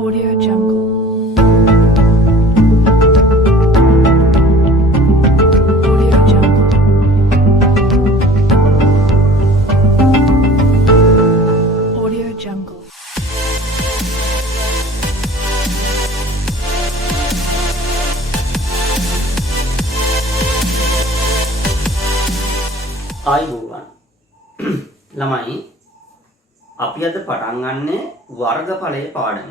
Audio Jungle. Audio Jungle. Audio Jungle. ආයුබෝවන් ළමයි අපි අද පටන් ගන්නේ වර්ගඵලයේ පාඩම.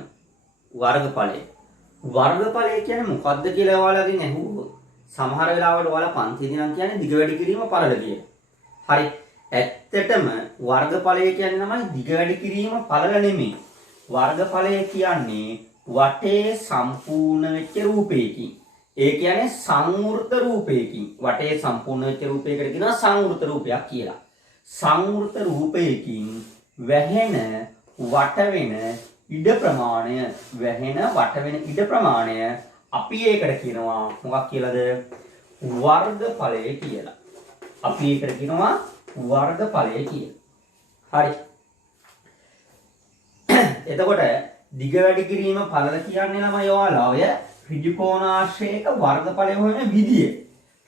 වර්ගඵලය කියන්නේ මොකක්ද කියලා ඔයාලගෙන් අහුවොත් සමහර වෙලාවට ඔයාලා පන්තියේදී නම් කියන්නේ දිග වැඩි කිරීම පළල කියලා. හරි. ඇත්තටම වර්ගඵලය කියන්නේ තමයි දිග වැඩි කිරීම පළල නෙමෙයි. වර්ගඵලය කියන්නේ වටේ සම්පූර්ණ වෙච්ච රූපයකින්. ඒ කියන්නේ සංවෘත රූපයකින්. වටේ සම්පූර්ණ වෙච්ච රූපයකට කියනවා සංවෘත රූපයක් කියලා. සංවෘත රූපයකින් වැහෙන වට වෙන ඉඩ ප්‍රමාණය අපි ඒකට කියනවා මොකක් කියලාද? වර්ගඵලය කියලා. අපි ඒකට කියනවා වර්ගඵලය කියලා. හරි. එතකොට දිග වැඩි කිරීම පළල කියන්නේ ළමයි ඔයාලා ඔය ඍජුකෝණාශ්‍රයක වර්ගඵලය හොයන විදිය.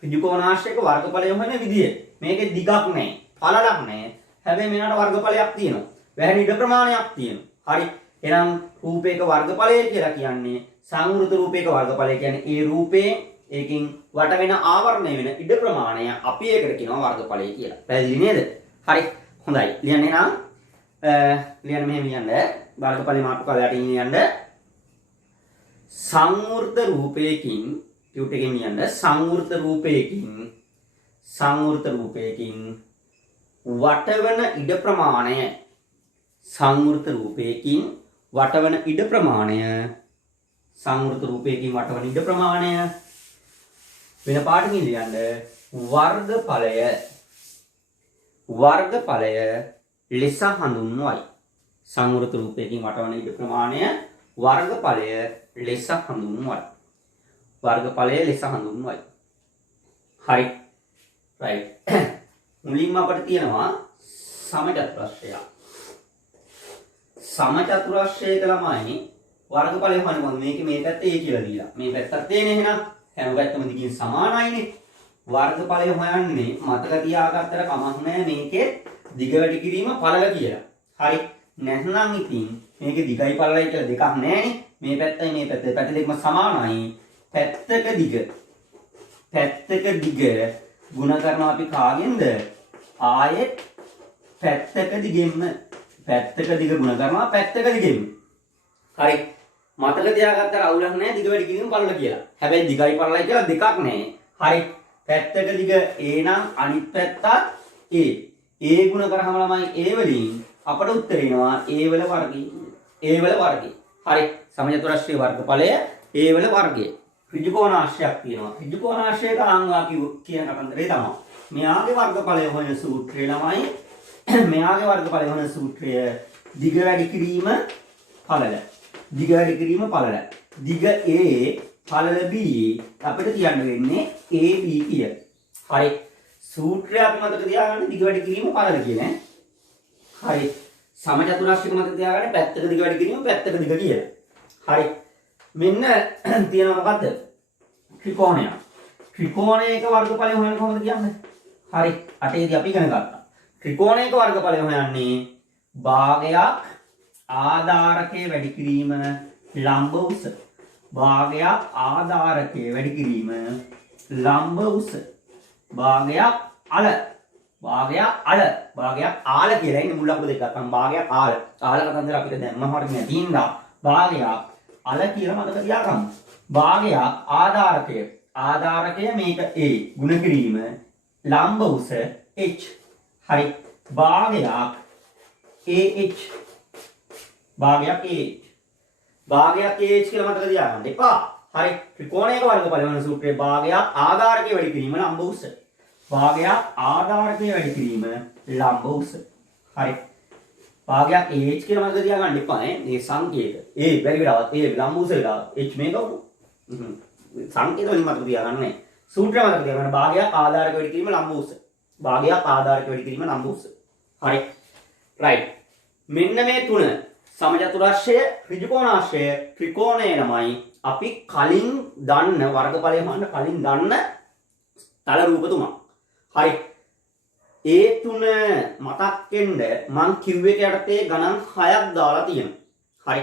ඍජුකෝණාශ්‍රයක වර්ගඵලය හොයන විදිය. මේකේ දිගක් නැහැ, පළලක් නැහැ. හැබැයි මෙයාට වර්ගඵලයක් තියෙනවා. වැහෙන ඉඩ ප්‍රමාණයක් තියෙනවා. හරි. එහෙනම් රූපයක වර්ගඵලය කියලා කියන්නේ සංවෘත රූපයක වර්ගඵලය කියන්නේ ඒ රූපේ ඒකින් වට වෙන ආවරණය වෙන ඉඩ ප්‍රමාණය අපි ඒකට කියනවා වර්ගඵලය කියලා. පැහැදිලි නේද? හරි. හොඳයි. ලියන්න එහෙනම් ලියන්න මෙහෙම ලියන්න. වර්ගඵලය මාතෘකාවට ලියන්න. සංවෘත රූපයකින් ටියුට් එකෙන් ලියන්න. සංවෘත රූපයකින් වටවන ඉඩ ප්‍රමාණය සංවෘත රූපයකින් වටවන ඉඩ ප්‍රමාණය වෙන පාඩකින් ලියන්න. වර්ගඵලය ලෙස හඳුන්වයි. සංවෘත රූපයකින් වටවන ඉඩ ප්‍රමාණය වර්ගඵලය ලෙස හඳුන්වයි. හරි. right. මුලින්ම අපිට තියෙනවා සමචතුරස්‍රය. සමචතුරස්‍රයක ළමයි වර්ගඵලය හොයනවා. මේකේ මේ පැත්තේ a කියලා දීලා. මේ පැත්තත් a නේ එහෙනම්. හැම පැත්තම දිගින් සමානයිනේ. වර්ගඵලය හොයන්නේ මතක තියාගත්තට කමක් නැහැ මේකේ දිග වැඩි කිරීම පළල කියලා. හරි. නැත්නම් ඉතින් මේකේ දිගයි පළලයි කියලා දෙකක් නැහැනේ. මේ පැත්තයි මේ පැත්තයි පැත්ත දෙකම සමානයි. පැත්තක දිග ගුණ කරනවා අපි කාගෙන්ද? ආයෙත් පැත්තක දිගෙන්න. පැත්තක දිග ගුණ කරනවා පැත්තක දිගෙන්න. හරි. මතක තියාගත්තට අවුලක් නැහැ දිග වැඩි කිරීම පළල කියලා. හැබැයි දිගයි පළලයි කියලා දෙකක් නැහැ. හරි. පැත්තක දිග a නම් අනිත් පැත්තත් a. a ගුණ කරාම ළමයි a වලින් අපට උත්තර එනවා a වල වර්ගය. හරි. සමචතුරස්‍රයේ වර්ගඵලය a වල වර්ගය. ඍජුකෝණාශ්‍රයක් තියෙනවා. ඍජුකෝණාශ්‍රයක ආංගා කියන කතන්දරේ තමයි. මෙයාගේ වර්ගඵලය හොයන සූත්‍රය ළමයි දිග වැඩි කිරීම පළල. දිග a පළල b අපිට කියන්න වෙන්නේ ab කියලා. හරි. සූත්‍රය අපි මතක තියාගන්න දිග වැඩි කිරීම පළල කියන. හරි. සමචතුරස්‍රයක මතක තියාගන්න පැත්තක දිග වැඩි කිරීම පැත්තක දිග කියලා. හරි. මෙන්න තියෙනවා මොකද්ද? ත්‍රිකෝණයක්. ත්‍රිකෝණයක වර්ගඵලය හොයන්න කොහොමද කියන්නේ? හරි. අටේදී අපි ඉගෙන ගත්තා. ත්‍රිකෝණයක වර්ගඵලය හොයන්නේ භාගයක් ආධාරකයේ වැඩි කිරීම ලම්බ උස. භාගයක් ආධාරකයේ වැඩි කිරීම ලම්බ උස. භාගයක් ආල කියලා ඉන්නේ මුල් අකුර දෙකක් ගන්න. භාගයක් ආල කතන්දර අපිට දැම්ම හරියට නැතිනම් භාගයක් අල කියලා මතක තියාගන්න. භාගයක් ආධාරකය මේක a ගුණ කිරීම ලම්බ උස h. හරි. භාගයක් ah කියලා මතක තියාගන්න එපා. හරි. ත්‍රිකෝණයක වර්ගඵලය වෙන සූත්‍රයේ භාගයක් ආධාරකයේ වැඩි කිරීම ලම්බ උස. හරි. භාගයක් h කියලා මතක තියාගන්න එපා නේ. මේ සංකේත. a බැරි වෙලාවත් a ලම්බ උස වෙලාව h මේක උණු. සංකේත වලින් මතක තියාගන්න නේ. සූත්‍රය මතක තියාගන්න භාගයක් ආධාරක වැඩි කිරීම ලම්බ උස. හරි. right. මෙන්න මේ තුන සමචතුරස්‍රය ඍජුකෝණාශ්‍රය ත්‍රිකෝණය ළමයි අපි කලින් දන්න වර්ගඵලය හොයන්න කලින් දන්න තල රූප තුනක්. හරි. ඒ තුන මතක් වෙන්න මං කිව් එක යටතේ ගණන් 6ක් දාලා තියෙනවා. හරි.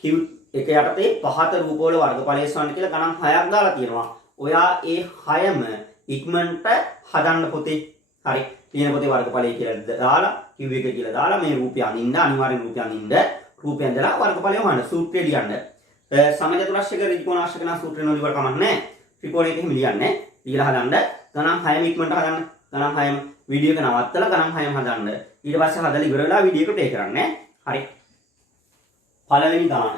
කිව් එක යටතේ පහත රූප වල වර්ගඵලය සොයන්න කියලා ගණන් 6ක් දාලා තියෙනවා. ඔයා ඒ 6ම ඉක්මනට හදන්න පොතේ. හරි. තියෙන පොතේ වර්ගඵලය කියලා දාලා කිව් එක කියලා දාලා මේ රූපය අනින්න අනිවාර්යෙන් රූපය අනින්න රූපය ඇඳලා වර්ගඵලය හොයන්න සූත්‍රය ලියන්න. සමචතුරස්‍රයක ඍජුකෝණාශ්‍රයක නා සූත්‍රය නෝලිවට කමක් නැහැ. ත්‍රිකෝණයක එහෙම ලියන්නේ. ඊළඟ හදන්න ගණන් 6ම ඉක්මනට හදන්න. ගණන් 6ම වීඩියෝ එක නවත්තලා ගණන් 6ම හදන්න. ඊට පස්සේ හදලා ඉවර වෙලා වීඩියෝ එක ප්ලේ කරන්න. හරි. පළවෙනි ගාන.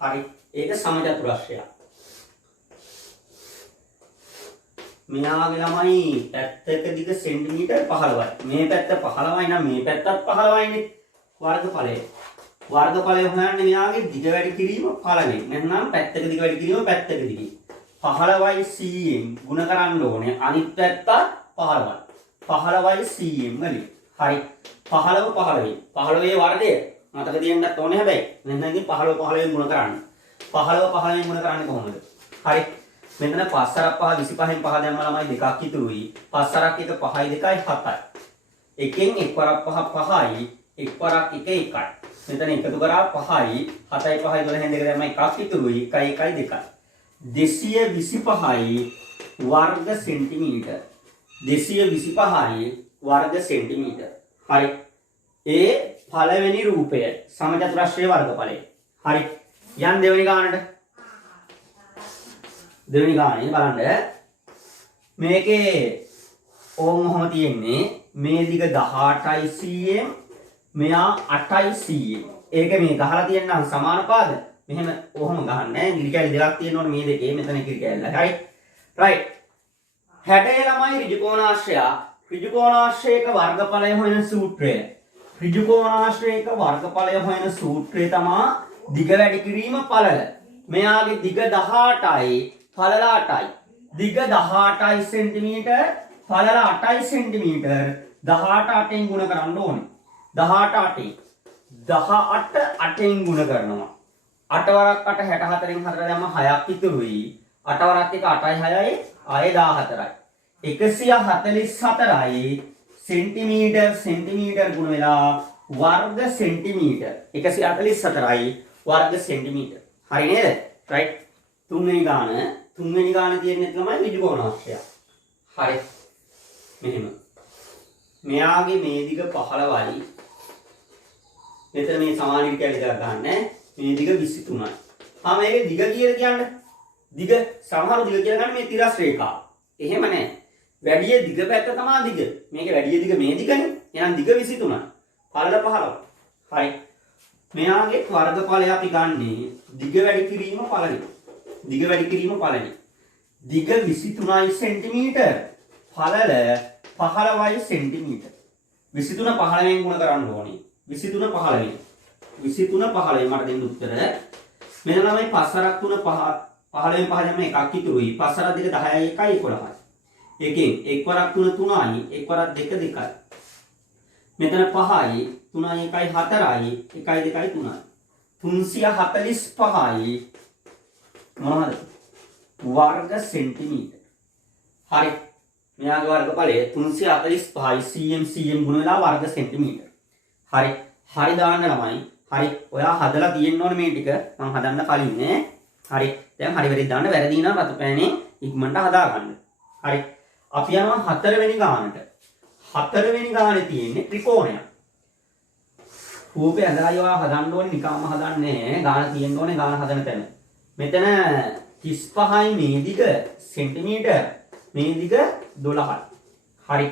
හරි. ඒක සමචතුරස්‍රය. මෙයාගේ ළමයි පැත්තක දිග සෙන්ටිමීටර් 15යි. මේ පැත්ත 15යි නම් මේ පැත්තත් 15යිනේ. වර්ගඵලය. වර්ගඵලය හොයන්නේ මෙයාගේ දිග වැඩි කිරීම පළවෙනි. නැත්නම් පැත්තක දිග වැඩි කිරීම පැත්තක දිග. 15යි 100න් ගුණ කරන්න ඕනේ. අනිත් පැත්තත් 15යි. 15යි 100න් වලින්. හරි. 15 15යි. 15ේ වර්ගය මතක තියන්නත් ඕනේ හැබැයි. නැත්නම් ඉතින් 15 15න් ගුණ කරන්න. 15 15න් ගුණ කරන්නේ කොහොමද? හරි. මෙතන 5 සරක් 5 25න් 5 දැම්ම ළමයි දෙකක් ඉතුරුයි. 5 සරක් 1 5යි 2යි 7යි. එකෙන් එක් වරක් 5 5යි එක් වරක් 1 1යි. මෙතන එකතු කරා 5යි 7යි 5යි 12න් දෙක දැම්ම එකක් ඉතුරුයි 1 1යි 2යි. 225යි වර්ග සෙන්ටිමීටර්. 225යි වර්ග සෙන්ටිමීටර්. හරි. ඒ පළවෙනි රූපය සමචතුරස්‍රයේ වර්ගඵලය. හරි. යන් දෙවෙනි ගානට. දෙවෙනි ගානේ බලන්න. මේකේ ඔහොම තියෙන්නේ මේ දිග 18යි 100න් මෙයා 8යි 100න්. ඒක මේ ගහලා තියෙනම් සමාන පාද. මෙහෙම ඔහොම ගහන්නේ. ගිරි කැලි දෙකක් තියෙනවනේ මේ දෙකේ. මෙතන ගිරි කැල්ල. හරි. රයිට්. 60 ළමයි ඍජුකෝණාශ්‍රය. ඍජුකෝණාශ්‍රයක වර්ගඵලය හොයන සූත්‍රය. ඍජුකෝණාශ්‍රයක වර්ගඵලය හොයන සූත්‍රය තමයි දිග වැඩි කිරීම පළල. මෙයාගේ දිග 18යි පළල 8යි. දිග 18යි සෙන්ටිමීටර් පළල 8යි සෙන්ටිමීටර්. 18 8ෙන් ගුණ කරන්න ඕනේ. 18 8ෙන් ගුණ කරනවා. 8 වරක් 8 64න් 4 දැම්ම 6ක් ඉතුරුයි. 8 වරක් 1 8යි 6යි ආයේ 14යි. 144යි සෙන්ටිමීටර් ගුණ වෙලා වර්ග සෙන්ටිමීටර්. 144යි වර්ග සෙන්ටිමීටර්. හරි නේද? රයිට්. තුන්වෙනි ගාන තියෙන්නේ තමයි ඍජුකෝණාශ්‍රය. හරි. මෙහෙම. මෙයාගේ මේ දිග 15යි. මෙතන මේ සමාන කැලි දෙකක් ගන්න. මේ දිග 23යි. මේකේ දිග කියලා කියන්නේ දිග සමහර දිග කියලා ගන්න මේ තිරස් රේඛාව. එහෙම නැහැ. වැඩි දිග පැත්ත තමයි දිග. මේකේ වැඩි දිග මේ දිගනේ. එහෙනම් දිග 23යි. පළල 15. හරි. මෙයාගේ වර්ගඵලය අපි ගන්නේ දිග වැඩි කිරීම පළවෙනි. දිග වැඩි කිරීම පළවෙනි. දිග 23යි සෙන්ටිමීටර්. පළල 15යි සෙන්ටිමීටර්. 23 15න් ගුණ කරන්න ඕනේ. 23 15න්. 23 15න් මට දෙන්න උත්තර. මෙන්න ළමයි 5 සරක් 3 5 15න් 5 දැම්ම එකක් ඉතුරුයි. 5 සරක් 2 10යි 1යි 11යි. එකෙන් එක් වරක් 3 3යි එක් වරක් 2 2යි. මෙතන 5යි 3යි 1යි 4යි 1යි 2යි 3යි. 345යි මොනවද? වර්ග සෙන්ටිමීටර්. හරි. මෙයාගේ වර්ගඵලය 345යි 100න් ගුණ වෙලා වර්ග සෙන්ටිමීටර්. හරි. හරි දාන්න ළමයි. හරි. ඔයා හදලා තියෙන්න ඕනේ මේ ටික. මම හදන්න කලින් නේ. හරි. දැන් හරි වැරදි දාන්න වැරදි නම් රතු පෑනේ ඉක්මනට හදා ගන්න. හරි. අපි යනවා හතරවෙනි ගානට. හතරවෙනි ගානේ තියෙන්නේ ත්‍රිකෝණයක්. රූපය ඇඳලා ඒවා හදන්න ඕනේ නිකම්ම හදන්නේ ගාන තියෙන්න ඕනේ ගාන හදන තැන. මෙතන 35යි මේ දිග සෙන්ටිමීටර් මේ දිග 12යි. හරි.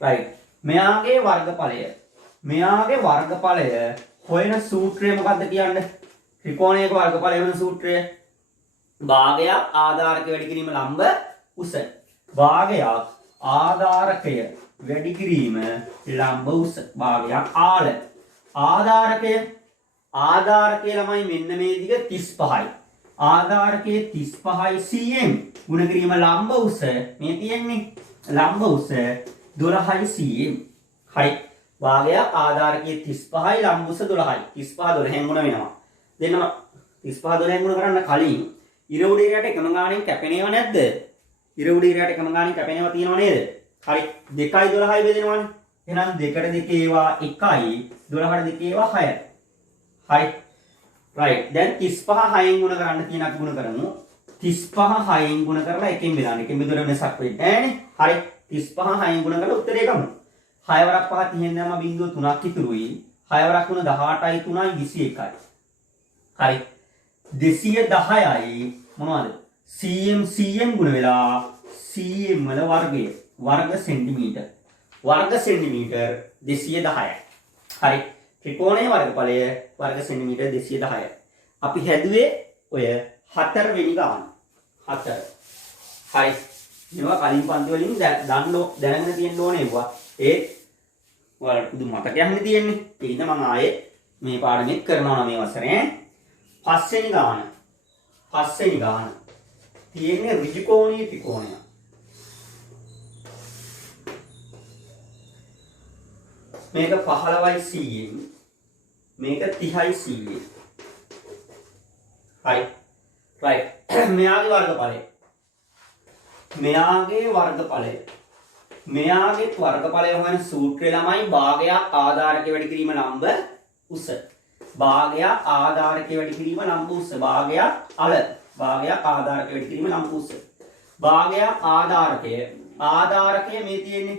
රයිට්. මෙයාගේ වර්ගඵලය හොයන සූත්‍රය මොකක්ද කියන්නේ? ත්‍රිකෝණයක වර්ගඵලය හොයන සූත්‍රය. භාගයක් ආධාරක වැඩි කිරීම ලම්බ උස. භාගයක් ආධාරකය වැඩි කිරීම ලම්බ උස. භාගයක් ආල. ආධාරකය ළමයි මෙන්න මේ දිග 35යි. ආධාරකයේ 35යි 100න් ගුණ කිරීම ලම්බ උස මේ තියෙන්නේ ලම්බ උස 12යි 100න්. හරි. භාගයක් ආධාරකයේ 35යි ලම්බුස 12යි. 35 12න් ගුණ වෙනවා. දෙන්නම 35 12න් ගුණ කරන්න කලින් ඉර උඩ ඉරයට එකම ගාණෙන් කැපෙනේව නැද්ද? ඉර උඩ ඉරයට එකම ගාණෙන් කැපෙනේව තියෙනව නේද? හරි. 2යි 12යි බෙදෙනවනේ. එහෙනම් 2ට 2 ඒවා 1යි 12ට 2 ඒවා 6යි. හරි. right. දැන් 35 6න් ගුණ කරන්න කියනක් ගුණ කරමු. 35 6න් ගුණ කරලා එකෙන් බෙදන්න. එකෙන් බෙදුවම වෙනසක් වෙන්නේ නැහනේ. හරි. 35 6න් ගුණ කරලා උත්තරේ ගමු. 6 වරක් 5 30න් දැම්ම බිංදුව 3ක් ඉතුරුයි. 6 වරක් තුන 18යි 3යි 21යි. හරි. 210යි මොනවද? cm ගුණ වෙලා cm වල වර්ගය. වර්ග සෙන්ටිමීටර්. වර්ග සෙන්ටිමීටර් 210යි. හරි. ත්‍රිකෝණයේ වර්ගඵලය වර්ග සෙන්ටිමීටර් 210යි. අපි හැදුවේ ඔය 4 වෙනි ගාන. 4. හරි. මේවා කලින් පන්ති වලින් දැනගෙන තියෙන්න ඕනේ ඒවා. ඒ ඔයාලට පුදු මතකයක් නේ තියෙන්නේ. ඒ හින්දා මම ආයේ මේ පාඩමෙත් කරනවා මේ වසරේ. 5 වෙනි ගාන. 5 වෙනි ගාන. තියෙන්නේ ඍජුකෝණීය ත්‍රිකෝණය. මේක 15යි cm. මේක 30යි cm. හරි. right. මෙයාගේ වර්ගඵලය. මෙයාගේ වර්ගඵලය. මෙයාගේ වර්ගඵලය හොයන සූත්‍රය ළමයි භාගයක් ආධාරකයේ වැඩි කිරීම ලම්බ උස. භාගයක් ආධාරකයේ වැඩි කිරීම ලම්බ උස. භාගයක් අල. භාගයක් ආධාරකයේ වැඩි කිරීම ලම්බ උස. භාගයක් ආධාරකය මේ තියෙන්නේ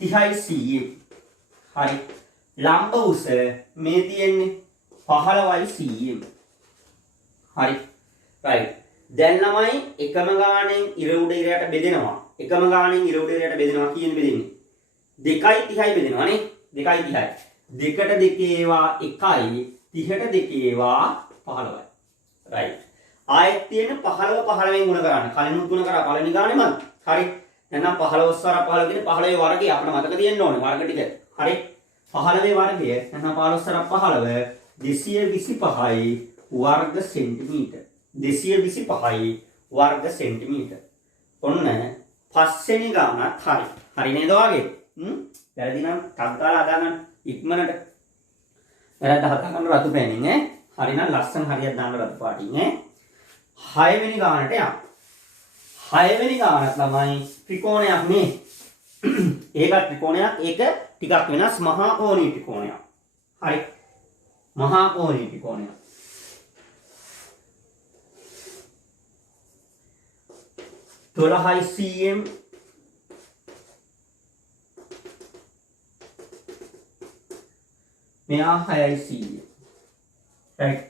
30යි cm. හරි. ලම්බ උස මේ තියෙන්නේ 15යි cm. හරි. right. දැන් ළමයි එකම ගාණෙන් ඉර උඩ ඉරයට බෙදෙනවා. එකම ගාණෙන් ඉර උඩ ඉරයට බෙදෙනවා කියන්නේ බෙදෙන්නේ 2යි 30යි බෙදෙනවා නේ. 2යි 30යි. 2ට 2 ඒවා 1යි 30ට 2 ඒවා 15යි. right. ආයෙත් තියෙන 15 15ෙන් ගුණ කරන්න. කලිනුත් ගුණ කරා පළවෙනි ගාණෙම. හරි. එහෙනම් 15 වර 15 කියන්නේ 15 වර්ගය අපිට මතක තියෙන්න ඕනේ වර්ග ටික. හරි. 15 වර්ගය එහෙනම් 15 වර 15 225යි වර්ග සෙන්ටිමීටර්. 225යි වර්ග සෙන්ටිමීටර්. ඔන්න පස්වෙනි ගානත් හරි. හරි නේද වගේ? වැරදි නම් ටක් ගාලා හදාගන්න ඉක්මනට. වැරද්ද හදාගන්න රතු පෑනින් ඈ. හරි නම් ලස්සන හරියට දාන්න රතු පාටින් ඈ. 6 වෙනි ගානට යන්න. 6 වෙනි ගානත් තමයි ත්‍රිකෝණයක් නේ. ඒක ත්‍රිකෝණයක්. ඒක ටිකක් වෙනස් මහා කෝණීය ත්‍රිකෝණයක්. හරි. මහා කෝණීය ත්‍රිකෝණයක්. 12යි cm මෙයා 6යි cm. right.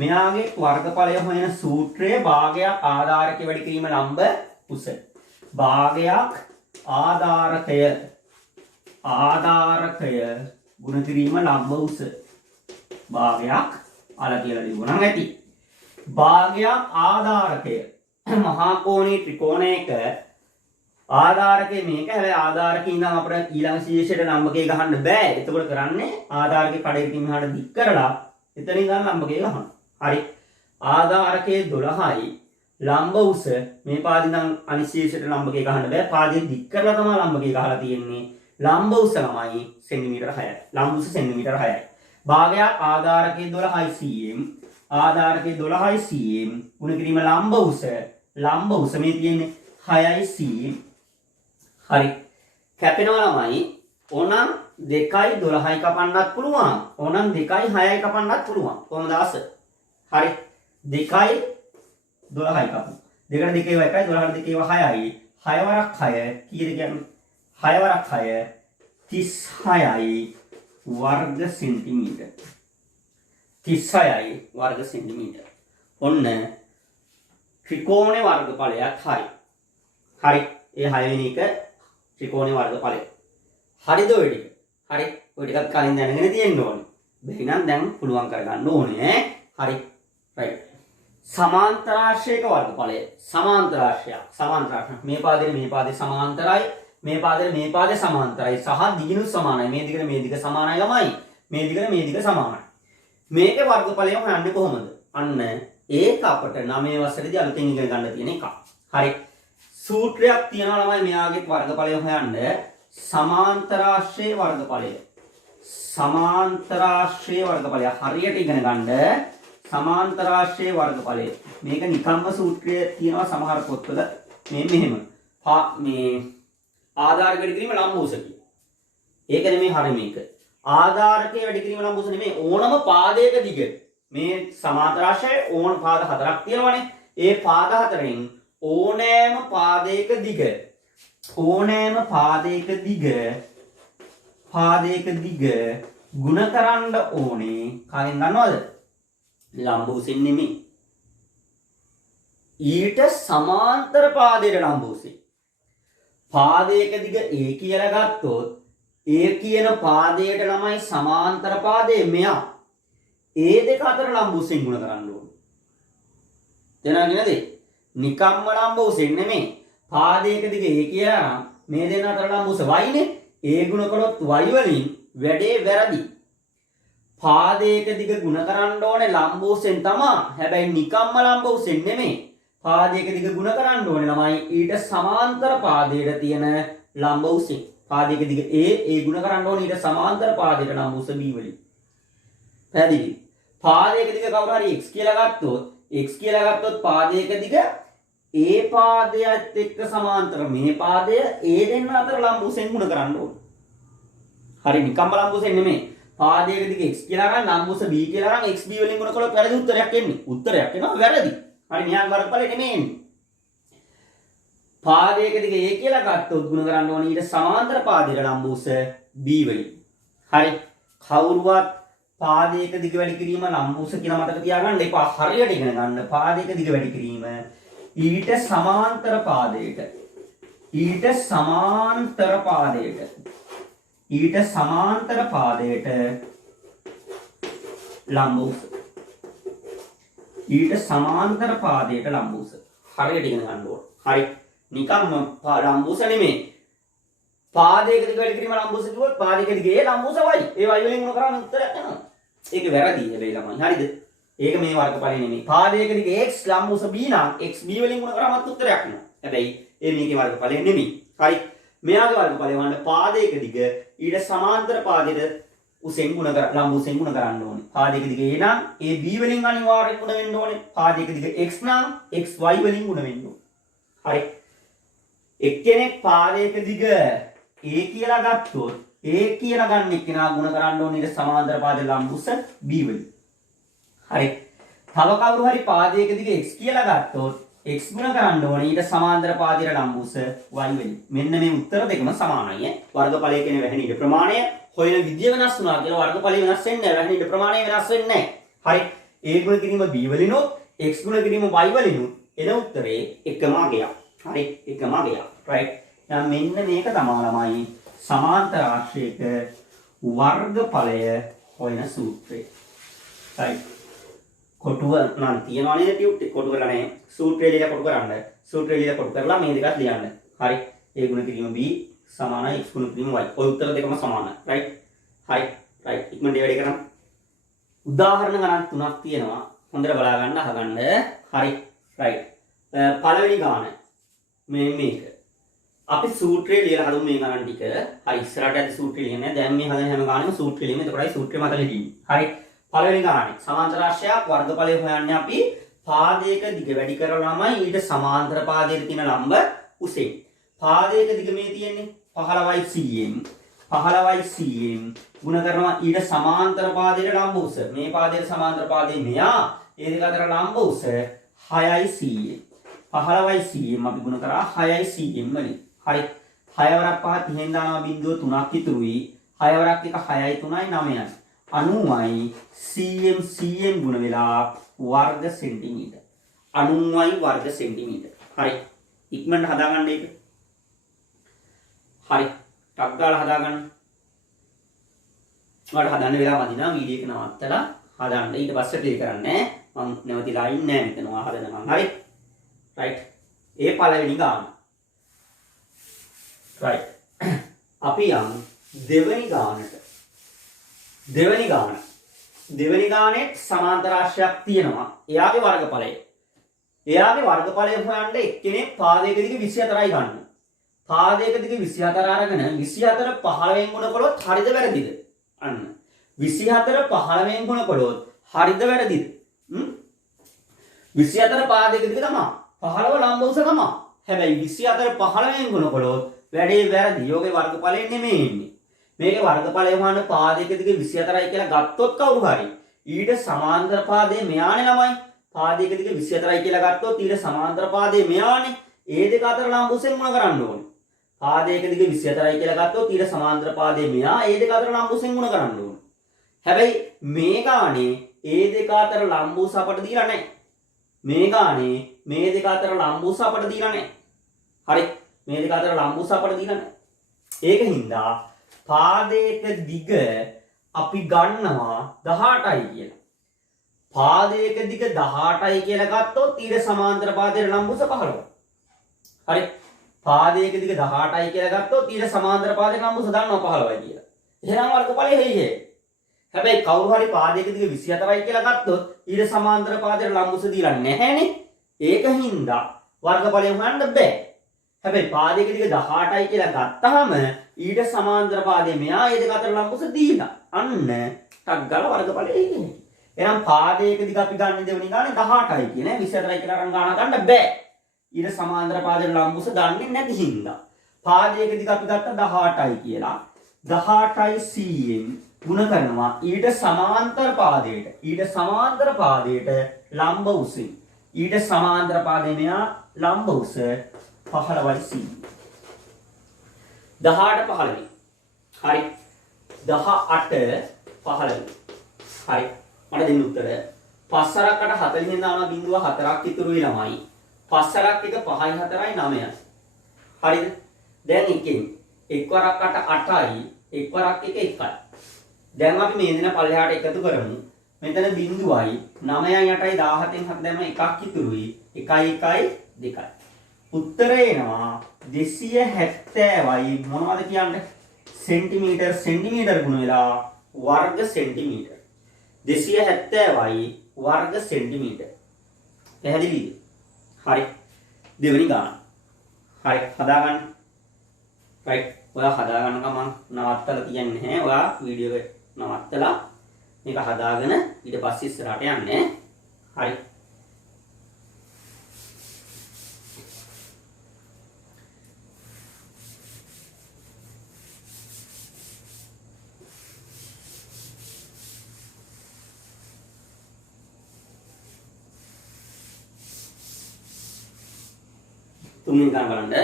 මෙයාගේ වර්ගඵලය හොයන සූත්‍රය භාගයක් ආධාරකයේ වැඩි කිරීම ලම්බ උස. භාගයක් ආධාරකය ගුණ කිරීම ලම්බ උස. භාගයක් අල කියලා ලියුණා නම් ඇති. භාගයක් ආධාරකය මහා කෝණී ත්‍රිකෝණයක ආධාරකය මේක. හැබැයි ආධාරකේ ඉඳන් අපිට ඊළඟ ශීර්ෂයට ලම්බකය ගහන්න බෑ. එතකොට කරන්නේ ආධාරකේ කඩේකින් මෙහාට දික් කරලා එතනින් ගන්න ලම්බකය ගහනවා. හරි. ආධාරකයේ 12යි ලම්බ උස මේ පාදේ ඉඳන් අනිත් ශීර්ෂයට ලම්බකය ගහන්න බෑ. පාදේ දික් කරලා තමයි ලම්බකය ගහලා තියෙන්නේ. ලම්බ උස ළමයි සෙන්ටිමීටර 6යි. ලම්බ උස සෙන්ටිමීටර 6යි. භාගයක් ආධාරකයේ 12යි cm. ආධාරකයේ 12යි cm ගුණ කිරීම ලම්බ උස මේ තියෙන්නේ 6යි cm. හරි. කැපෙනවා ළමයි. ඕනම් 2යි 12යි කපන්නත් පුළුවන්. ඕනම් 2යි 6යි කපන්නත් පුළුවන්. කොහොමද ආස? හරි. 2යි 12යි කපමු. 2ට 2 ඒවා 1යි 12ට 2 ඒවා 6යි. 6 වරක් 6 කීයද කියන්නේ? 6 වරක් 6 36යි වර්ග සෙන්ටිමීටර්. 36යි වර්ග සෙන්ටිමීටර්. ඔන්න ත්‍රිකෝණේ වර්ගඵලයක් හරි. හරි. ඒ 6 වෙනි එක ත්‍රිකෝණේ වර්ගඵලය. හරිද ඔය ටික? හරි. ඔය ටිකත් කලින් දැනගෙන තියෙන්න ඕනේ. බැරි නම් දැන් පුළුවන් කරගන්න ඕනේ. හරි. right. සමාන්තරාශ්‍රයක වර්ගඵලය. සමාන්තරාශ්‍රය. මේ පාදේ සමාන්තරයි. මේ පාදේ සමාන්තරයි සහ දිගිනුත් සමානයි. මේ දිග සමානයි ළමයි. මේ දිග සමානයි. මේකේ වර්ගඵලය හොයන්නේ කොහොමද? අන්න ඒක අපිට 9 වසරේදී අලුතෙන් ඉගෙන ගන්න තියෙන එක. හරි. සූත්‍රයක් තියෙනවා ළමයි මෙයාගේ වර්ගඵලය හොයන්න. සමාන්තරාශ්‍රයේ වර්ගඵලය. සමාන්තරාශ්‍රයේ වර්ගඵලය හරියට ඉගෙන ගන්න. සමාන්තරාශ්‍රයේ වර්ගඵලය. මේක නිකම්ම සූත්‍රයේ තියෙනවා සමහර පොත්වල. මේ මෙහෙම. මේ ආධාරක වැඩි කිරීම ලම්බෝස කියන. ඒක නෙමෙයි හරිය මේක. ආධාරකයේ වැඩි කිරීම ලම්බෝස නෙමෙයි ඕනම පාදයක දිග. මේ සමාන්තරාශ්‍රයේ ඕන පාද හතරක් තියෙනවානේ. ඒ පාද හතරෙන් ඕනෑම පාදයක දිග ගුණ කරන්න ඕනේ කාගෙන් දන්නවද? ලම්බෝසෙන් නෙමෙයි. ඊට සමාන්තර පාදයට ලම්බෝසෙන්. පාදයක දිග A කියලා ගත්තොත් A කියන පාදයට ළමයි සමාන්තර පාදයේ මෙයා A දෙක අතර ලම්බෝසෙන් ගුණ කරන්න ඕනේ. දැනගන්නද? නිකම්ම ලම්බෝසෙන් නෙමෙයි. පාදයක දිග A කියලා මේ දෙන්න අතර ලම්බෝස y නේ. A ගුණ කළොත් y වලින් වැඩේ වැරදි. පාදයක දිග ගුණ කරන්න ඕනේ ලම්බෝසෙන් තමයි. හැබැයි නිකම්ම ලම්බෝසෙන් නෙමෙයි. පාදයක දිග ගුණ කරන්න ඕනේ ළමයි ඊට සමාන්තර පාදයට තියෙන ලම්බෝසෙන්. පාදයක දිග A ගුණ කරන්න ඕනේ ඊට සමාන්තර පාදයට ලම්බෝස B වලින්. පැහැදිලි? පාදයක දිග කවුරු හරි x කියලා ගත්තොත් පාදයක දිග A පාදයට එක්ක සමාන්තර මේ පාදය A දෙන්න අතර ලම්බෝසෙන් ගුණ කරන්න ඕනේ. හරි නිකම්ම ලම්බෝසෙන් නෙමෙයි. පාදයක දිග x කියලා ගන්න ලම්බෝස b කියලා ගන්න xb වලින් ගුණ කළොත් වැරදි උත්තරයක් එන්නේ. උත්තරයක් එනවා වැරදි. හරි මෙහා වර්ගඵලෙ නෙමෙයි එන්නේ. පාදයක දිග a කියලා ගත්තොත් ගුණ කරන්න ඕනේ ඊට සමාන්තර පාදයට ලම්බෝස b වලින්. හරි කවුරුවත් පාදයක දිග වැඩි කිරීම ලම්බෝස කියලා මතක තියාගන්න එපා. හරියට ඉගෙන ගන්න. පාදයක දිග වැඩි කිරීම ඊට සමාන්තර පාදයට ලම්බෝස. ඊට සමාන්තර පාදයට ලම්බෝස. හරියට ඉගෙන ගන්න ඕන. හරි. නිකම්ම ලම්බෝස නෙමෙයි. පාදයක දිග වැඩි කිරීම ලම්බෝස කිව්වොත් පාදයක දිග ඒ ලම්බෝස y. ඒ y වලින් මොන කරන්නේ උත්තරයක් එනවා. ඒක වැරදි හැබැයි ළමයි. හරිද? ඒක මේ වර්ගඵලෙ නෙමෙයි. පාදයක දිග x ලම්බෝස b නම් xb වලින් මොන කරාමත් උත්තරයක් එනවා. හැබැයි ඒ මේකේ වර්ගඵලෙ නෙමෙයි. හරි. මෙයාගේ වර්ගඵලය වන්න පාදයක දිග ඊට සමාන්තර පාදයට උසෙන් ගුණ කර ලම්බෝසෙන් ගුණ කරන්න ඕනේ. පාදයක දිග a නම් a b වලින් අනිවාර්යෙන් ගුණ වෙන්න ඕනේ. පාදයක දිග x නම් x y වලින් ගුණ වෙන්න ඕනේ. හරි. එක්කෙනෙක් පාදයක දිග a කියලා ගත්තොත් a කියලා ගන්න එක්කෙනා ගුණ කරන්න ඕනේ ඊට සමාන්තර පාදයට ලම්බෝස b වලින්. හරි. තව කවුරු හරි පාදයක දිග x කියලා ගත්තොත් x ගුණ කරන්න ඕනේ ඊට සමාන්තර පාදයට ලම්බෝස y වලින්. මෙන්න මේ උත්තර දෙකම සමානයි ඈ. වර්ගඵලය කියන වැහෙන ඉඩ ප්‍රමාණය හොයන විදිය වෙනස් වුණා කියලා වර්ගඵලය වෙනස් වෙන්නේ නැහැ. වැහෙන ඉඩ ප්‍රමාණය වෙනස් වෙන්නේ නැහැ. හරි. a ගුණ කිරීම b වලිනුත් x ගුණ කිරීම y වලිනුත් එන උත්තරේ එකම අගයක්. හරි. එකම අගයක්. right. දැන් මෙන්න මේක තමයි ළමයි සමාන්තර ආශ්‍රයක වර්ගඵලය හොයන සූත්‍රය. right. කොටුව නම් තියනවා නේද ටියුට් එක කොටු කරලා නැහැ. සූත්‍රය ලියලා කොටු කරන්න. සූත්‍රය ලියලා කොටු කරලා මේ දෙකත් ලියන්න. හරි. a ගුණ කිරීම b සමානයි x ගුණ කිරීම y. ඔය උත්තර දෙකම සමානයි. right. හරි. right. ඉක්මනට වැඩේ කරන්න. උදාහරණ ගණන් තුනක් තියෙනවා. හොඳට බලා ගන්න අහගන්න. හරි. right. පළවෙනි ගාන මේක. අපි සූත්‍රය ලියලා හදමු මේ ගණන් ටික. හරි ඉස්සරහට ඇද සූත්‍රය ලියන්නේ. දැන් මේ හදන හැම ගානෙම සූත්‍රය ලියමු. එතකොටයි සූත්‍රය මතක තියෙන්නේ. හරි. පළවෙනි ගානේ සමාන්තර රාශියක් වර්ගඵලය හොයන්නේ අපි පාදයක දිග වැඩි කරලාමයි ඊට සමාන්තර පාදයට තියෙන ලම්බ උසෙන්. පාදයක දිග මේ තියෙන්නේ 15යි cm. 15යි cm ගුණ කරනවා ඊට සමාන්තර පාදයට ලම්බ උස. මේ පාදයට සමාන්තර පාදේ මෙයා ඒ දෙක අතර ලම්බ උස 6යි cm. 15යි cm අපි ගුණ කරා 6යි cm වලින්. හරි. 6 වරක් 5 30න් දානවා බිංදුව 3ක් ඉතුරුයි. 6 වරක් එක 6යි 3යි 9යි. 90යි cm ගුණ වෙලා වර්ග සෙන්ටිමීටර්. 90යි වර්ග සෙන්ටිමීටර්. හරි. ඉක්මනට හදාගන්න ඒක. හරි. ටක් ගාලා හදාගන්න. ඔයාලට හදන්න වෙලාව මදි නම් වීඩියෝ එක නවත්තලා හදන්න. ඊට පස්සේ ප්ලේ කරන්නේ මම නැවතිලා ඉන්නේ නැහැ මෙතන. ඔයා හදනකම්. හරි. right. ඒ පළවෙනි ගාන. right. අපි යමු දෙවෙනි ගානට. දෙවෙනි ගානේ සමාන්තර රාශියක් තියෙනවා. එයාගේ වර්ගඵලය. එයාගේ වර්ගඵලය හොයන්න එක්කෙනෙක් පාදයක දිග 24යි ගන්න. පාදයක දිග 24 අරගෙන 24 15න් ගුණ කළොත් හරිද වැරදිද? අන්න. 24 15න් ගුණ කළොත් හරිද වැරදිද? 24 පාදයක දිග තමයි. 15 ලම්බ උස තමයි. හැබැයි 24 15න් ගුණ කළොත් වැඩේ වැරදි. යෝගේ වර්ගඵලය නෙමෙයි එන්නේ. මේකේ වර්ගඵලය හොයන්න පාදයක දිග 24යි කියලා ගත්තොත් කවුරු හරි ඊට සමාන්තර පාදයේ මෙයානේ ළමයි. පාදයක දිග 24යි කියලා ගත්තොත් ඊට සමාන්තර පාදයේ මෙයානේ. ඒ දෙක අතර ලම්බ උසෙන් මොන කරන්න ඕනේ? පාදයක දිග 24යි කියලා ගත්තොත් ඊට සමාන්තර පාදයේ මෙයා ඒ දෙක අතර ලම්බ උසෙන් මොන කරන්න ඕනේ? හැබැයි මේ ගානේ ඒ දෙක අතර ලම්බ උස අපට දීලා නැහැ. මේ ගානේ මේ දෙක අතර ලම්බ උස අපට දීලා නැහැ. හරි. මේ දෙක අතර ලම්බ උස අපට දීලා නැහැ. ඒකින්ද පාදයක දිග අපි ගන්නවා 18යි කියලා. පාදයක දිග 18යි කියලා ගත්තොත් ඊට සමාන්තර පාදයේ ලම්බ උස 15. හරි. පාදයක දිග 18යි කියලා ගත්තොත් ඊට සමාන්තර පාදයේ ලම්බ උස දන්නවා 15යි කියලා. එහෙනම් වර්ගඵලය හේයි. හැබැයි කවුරු හරි පාදයක දිග 24යි කියලා ගත්තොත් ඊට සමාන්තර පාදයට ලම්බ උස දීලා නැහැනේ. ඒකින්ද වර්ගඵලය හොයන්න බෑ. හැබැයි පාදයක දිග 18යි කියලා ගත්තාම ඊට සමාන්තර පාදයේ මෙයා ඒ දෙක අතර ලම්බ උස දීලා. අන්න ටක් ගාලා වර්ගඵලය එන්නේ. එහෙනම් පාදයක දිග අපි ගන්න දෙවෙනි ගානේ 18යි කියන 24යි කියලා අරන් ගන්න බෑ. ඊට සමාන්තර පාදයට ලම්බ උස දන්නේ නැති හින්දා. පාදයක දිග අපි ගත්තා 18යි කියලා. 18යි 100න් ගුණ කරනවා ඊට සමාන්තර පාදයට ලම්බ උසින්. ඊට සමාන්තර පාදයේ මෙයා ලම්බ උස 15යි 100. 18 15. හරි. 18 15. හරි. මට දෙන්න උත්තර. 5 අරකට 40 දානවා බිංදුව 4ක් ඉතුරුයි ළමයි. 5 අරක් එක 5යි 4යි 9යි. හරිද? දැන් එකෙන් එක් වරකට 8යි එක් වරක් එක 1යි. දැන් අපි මේ දෙන පල්ලෙහාට එකතු කරමු. මෙතන බිංදුවයි 9යි 8යි 17න් 7 දැම්ම එකක් ඉතුරුයි. 1යි 1යි 2යි. උත්තරය එනවා 270යි මොනවද කියන්නේ? සෙන්ටිමීටර් ගුණ වෙලා වර්ග සෙන්ටිමීටර්. 270යි වර්ග සෙන්ටිමීටර්. පැහැදිලිද? හරි. දෙවෙනි ගාන. හරි හදාගන්න. රයිට්. ඔයා හදාගන්නකම මම නවත්තලා තියන්නේ නැහැ. ඔයා වීඩියෝ එක නවත්තලා මේක හදාගෙන ඊට පස්සේ ඉස්සරහට යන්නේ. හරි. තුන්වෙනි ගාන බලන්න.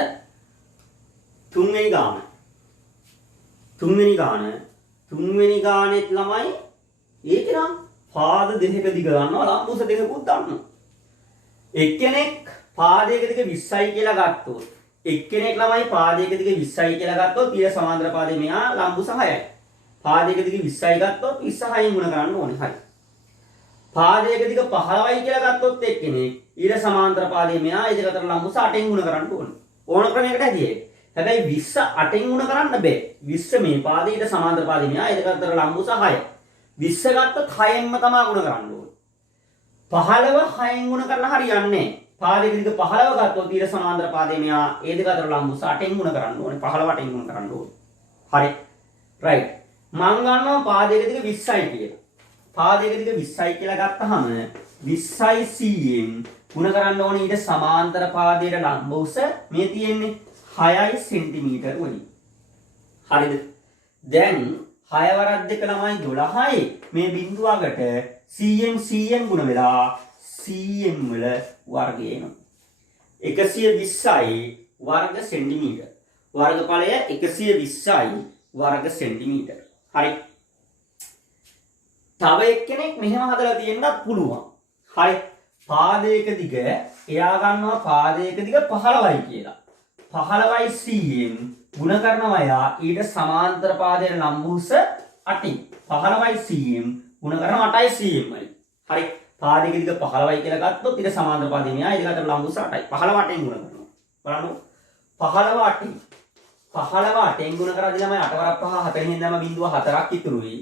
තුන්වෙනි ගානෙත් ළමයි ඒක නම් පාද දෙකක දිග ගන්නවා ලම්බ උස දෙකකුත් ගන්නවා. එක්කෙනෙක් පාදයක දිග 20යි කියලා ගත්තොත් එක්කෙනෙක් ළමයි පාදයක දිග 20යි කියලා ගත්තොත් ඊට සමාන්තර පාදයේ මෙයා ලම්බ උස 6යි. පාදයක දිග 20යි ගත්තොත් 26න් ගුණ කරන්න ඕනේ. හරි. පාදයක දිග 15යි කියලා ගත්තොත් එක්කෙනෙක් ඊට සමාන්තර පාදයේ මෙයා ඒ දෙක අතර ලම්බ උස 8න් ගුණ කරන්න ඕනේ. ඕන ක්‍රමයකට ඇදියේ. හැබැයි 20 8න් ගුණ කරන්න බෑ. 20 මේ පාදයට සමාන්තර පාදයේ මෙයා ඒ දෙක අතර ලම්බ උස 6යි. 20 ගත්තොත් 6න්ම තමයි ගුණ කරන්න ඕනේ. 15 6න් ගුණ කරන්න හරියන්නේ නැහැ. පාදයක දිග 15 ගත්තොත් ඊට සමාන්තර පාදයේ මෙයා ඒ දෙක අතර ලම්බ උස 8න් ගුණ කරන්න ඕනේ. 15 8න් ගුණ කරන්න ඕනේ. හරි. රයිට්. මම ගන්නවා පාදයක දිග 20යි කියලා. පාදයක දිග 20යි කියලා ගත්තාම 20යි 100න් ගුණ කරන්න ඕනේ ඊට සමාන්තර පාදයට ලම්බ උස මේ තියෙන්නේ 6යි සෙන්ටිමීටර් වලින්. හරිද? දැන් 6 වරක් 2 ළමයි 12යි මේ බිංදුවකට 100න් ගුණ වෙලා 100න් වල වර්ගය එනවා. 120යි වර්ග සෙන්ටිමීටර්. වර්ගඵලය 120යි වර්ග සෙන්ටිමීටර්. හරි. තව එක්කෙනෙක් මෙහෙම හදලා තියෙන්නත් පුළුවන්. හරි. පාදයක දිග එයා ගන්නවා පාදයක දිග 15යි කියලා. 15යි 100න් ගුණ කරනවා එයා ඊට සමාන්තර පාදයට ලම්බ උස 8යි. 15යි 100න් ගුණ කරනවා 8යි 100න්මයි. හරි. පාදයක දිග 15යි කියලා ගත්තොත් ඊට සමාන්තර පාදයේ මෙයා ඒ දෙක අතර ලම්බ උස 8යි. 15 8න් ගුණ කරනවා. බලන්න. 15 8යි. 15 8න් ගුණ කරද්දී ළමයි 8 වරක් 5 40 දැම්ම බිංදුව 4ක් ඉතුරුයි.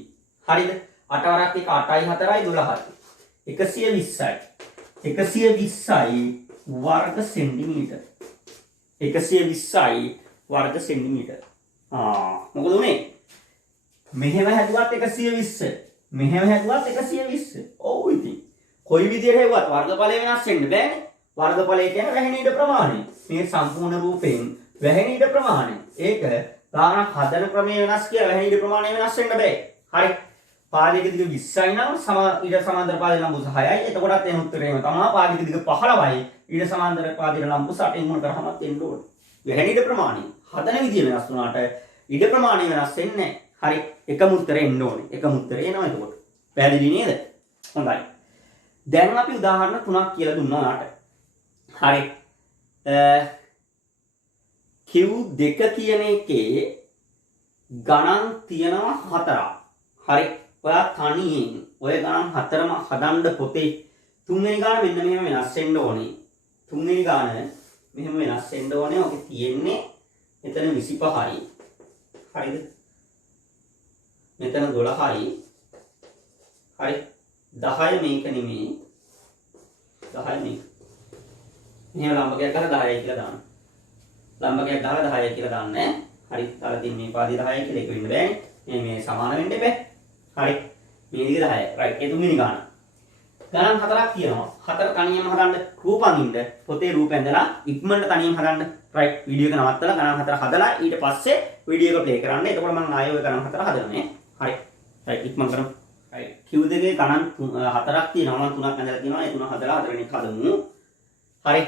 හරිද? 8 වරක් 1 8යි 4යි 12යි. 120යි. 120යි වර්ග සෙන්ටිමීටර්. 120යි වර්ග සෙන්ටිමීටර්. මොකද උනේ? මෙහෙම හැදුවත් 120. මෙහෙම හැදුවත් 120. ඔව් ඉතින්. කොයි විදියට හැදුවත් වර්ගඵලය වෙනස් වෙන්න බෑනේ. වර්ගඵලය කියන්නේ වැහෙන ඉඩ ප්‍රමාණය. මේ සම්පූර්ණ රූපයෙන් වැහෙන ඉඩ ප්‍රමාණය. ඒක ගානක් හදන ක්‍රමය වෙනස් කියලා වැහෙන ඉඩ ප්‍රමාණය වෙනස් වෙන්න බෑ. හරි. පාදයක දිග 20යි නම් ඊට සමාන්තර පාදයේ ලම්බු 6යි. එතකොටත් එන උත්තරේම තමයි පාදයක දිග 15යි. ඊට සමාන්තර පාදයේ ලම්බු 8න් ගුණ කරාමත් එන්න ඕනේ. වැහෙන ඉඩ ප්‍රමාණය. හදන විදිය වෙනස් වුණාට ඉඩ ප්‍රමාණය වෙනස් වෙන්නේ නැහැ. හරි. එකම උත්තරේ එන්න ඕනේ. එකම උත්තරේ එනවා එතකොට. පැහැදිලි නේද? හොඳයි. දැන් අපි උදාහරණ 3ක් කියලා දුන්නා නාට. හරි. Q2 කියන එකේ ගණන් තියෙනවා 4ක්. හරි. ඔයා තනියෙන් ඔය ගණන් 4ම හදන්න පොතේ තුන්වෙනි ගාන මෙන්න මෙහෙම වෙනස් වෙන්න ඕනේ. තුන්වෙනි ගාන මෙහෙම වෙනස් වෙන්න ඕනේ. ඔකේ තියෙන්නේ මෙතන 25යි. හරිද? මෙතන 12යි. හරි. 10 මේක නෙමෙයි. 10 මේක. මෙහෙම ලම්බකයක් ගහලා 10යි කියලා දාන්න. ලම්බකයක් ගහලා 10යි කියලා දාන්නේ. හරි. දාලා තින් මේ පාදේ 10යි කියලා එක වෙන්න බෑනේ. මේ සමාන වෙන්න එපා. හරි. මේ දිග 10යි. රයිට්. ඒ තුන්වෙනි ගාන. ගණන් 4ක් තියෙනවා. 4 තනියම හදන්න රූපංගින්ද පොතේ රූප ඇඳලා ඉක්මනට තනියම හදන්න. රයිට්. වීඩියෝ එක නවත්තලා ගණන් 4 හදලා ඊට පස්සේ වීඩියෝ එක ප්ලේ කරන්න. එතකොට මම ආයෙ ඔය ගණන් 4 හදන්නේ. හරි. රයිට්. ඉක්මන කරමු. රයිට්. Q2 ගේ ගණන් 4ක් තියෙනවා. මම 3ක් ඇඳලා තියෙනවා. ඒ 3 හදලා හතරවෙනි එක හදමු. හරි.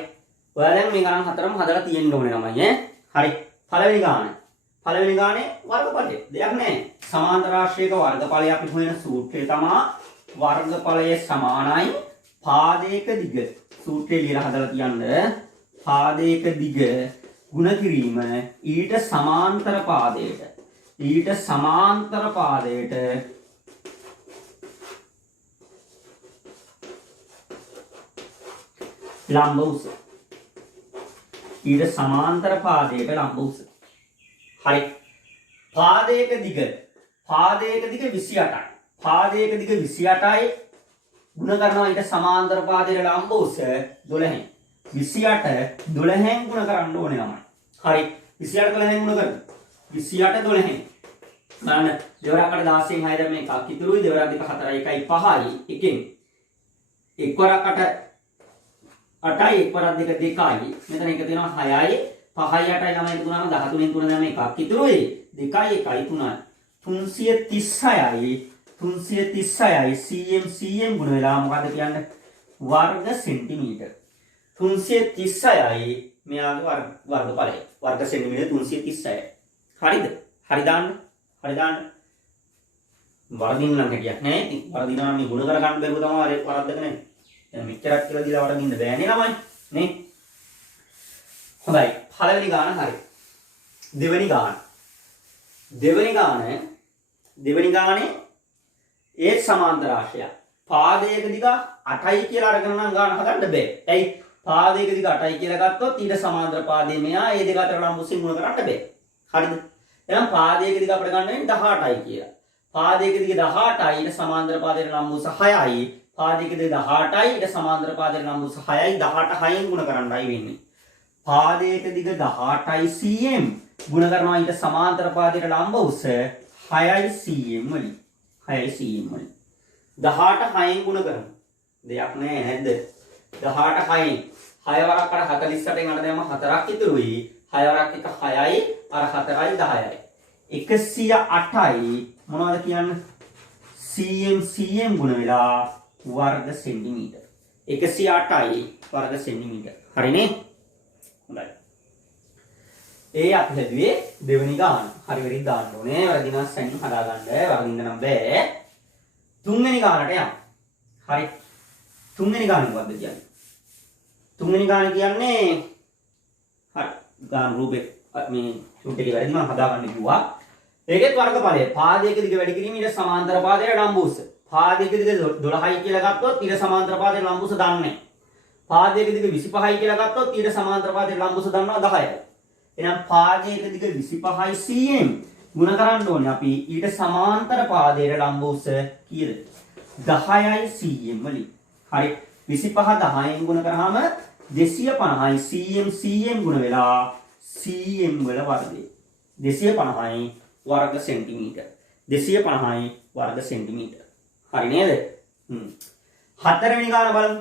ඔයාලා දැන් මේ ගණන් 4ම හදලා තියෙන්න ඕනේ ළමයි ඈ. හරි. පළවෙනි ගාන. පළවෙනි ගානේ වර්ගඵලය. දෙයක් නැහැ. සමාන්තර රාශියක වර්ගඵලය අපි හොයන සූත්‍රය තමයි වර්ගඵලය සමානයි පාදයක දිග. සූත්‍රය ලියලා හදලා තියන්න. පාදයක දිග ගුණ කිරීම ඊට සමාන්තර පාදයට. ඊට සමාන්තර පාදයට ලම්බ උස. ඊට සමාන්තර පාදයට ලම්බ උස. හරි. පාදයක දිග 28යි. පාදයක දිග 28යි ගුණ කරනවා ඊට සමාන්තර පාදයට ලම්බ උස 12න්. 28 12න් ගුණ කරන්න ඕනේ ළමයි. හරි. 28 12න් ගුණ කරමු. 28 12න්. බලන්න දෙවරකට 16න් 6 දැන් මේක ඉතුරුයි. දෙවරක් දෙක 4යි 1යි 5යි. එකෙන් එක්වරකට 8යි එක්වරක් දෙක 2යි. මෙතන එක තියෙනවා 6යි 5යි 8යි ළමයි එකතු වුණාම 13න් 3 දැන් මේක ඉතුරුයි. 2යි 1යි 3යි. 336යි 336යි ගුණ වෙලා මොකද කියන්නේ වර්ග සෙන්ටිමීටර්. 336යි මෙයාගේ වර්ගඵලය. වර්ග සෙන්ටිමීටර 336යි. හරිද? හරි දාන්න. හරි දාන්න. වර්ධින්න නම් හැටියක් නෑ. ඉතින් වර්ධිනවා මේ ගුණ කර ගන්න බැරුව තමයි වරද්දක නෑ. දැන් මෙච්චරක් කියලා දීලා වරදින්න බෑනේ ළමයි. නේ? හොඳයි. පළවෙනි ගාන හරි. දෙවෙනි ගාන. දෙවෙනි ගානේ ඒ සමාන්තර රාශිය. පාදයක දිග 8යි කියලා අරගෙන නම් ගාන හදන්න බෑ. ඇයි? පාදයක දිග 8යි කියලා ගත්තොත් ඊට සමාන්තර පාදයේ මෙහා ඒ දෙක අතර ලම්බුසින් ගුණ කරන්න බෑ. හරිද? එහෙනම් පාදයක දිග අපිට ගන්න වෙන්නේ 18යි කියලා. පාදයක දිග 18යි ඊට සමාන්තර පාදයට ලම්බුස 6යි. පාදයක දිග 18යි ඊට සමාන්තර පාදයට ලම්බුස 6යි 18 6න් ගුණ කරන්නයි වෙන්නේ. පාදයක දිග 18යි cm ගුණ කරනවා ඊට සමාන්තර පාදයට ලම්බ උස 6යි cm වලින්. 6යි cm වලින්. 18 6න් ගුණ කරමු. දෙයක් නෑ නැද්ද? 18 6න් 6 වරක් අර 48න් අර දැම්ම 4ක් ඉතුරුයි. 6 වරක් එක 6යි අර 4යි 10යි. 108යි මොනවද කියන්නේ? cm ගුණ වෙලා වර්ග සෙන්ටිමීටර්. 108යි වර්ග සෙන්ටිමීටර්. හරිනේ? හොඳයි. ඒ අපි හදුවේ දෙවෙනි ගාන. හරි වෙරින් දාන්න ඕනේ. වර්ධිනස් සැනින් හදාගන්න. වර්ධින්න නම් බෑ. තුන්වෙනි ගානට යමු. හරි. තුන්වෙනි ගාන මොකද්ද කියන්නේ? තුන්වෙනි ගාන කියන්නේ හරි. ගාන රූපේ මේ ෂූට් එකේ වැඩි මම හදාගන්න කිව්වා. ඒකෙත් වර්ගඵලය. පාදයක දිග වැඩි කිරීම ඊට සමාන්තර පාදයට ලම්බුස. පාදයක දිග 12යි කියලා ගත්තොත් ඊට සමාන්තර පාදයට ලම්බුස දන්නේ. පාදයක දිග 25යි කියලා ගත්තොත් ඊට සමාන්තර පාදයට ලම්බුස දන්නවා 10යි. එහෙනම් පාදයක දිග 25යි cm ගුණ කරන්න ඕනේ අපි ඊට සමාන්තර පාදයට ලම්බුස කීයද? 10යි cm වලින්. හරි. 25 10න් ගුණ කරාම 250යි cm ගුණ වෙලා cm වල වර්ගය. 250යි වර්ග සෙන්ටිමීටර්. 250යි වර්ග සෙන්ටිමීටර්. හරි නේද? හතරවෙනි ගාන බලමු.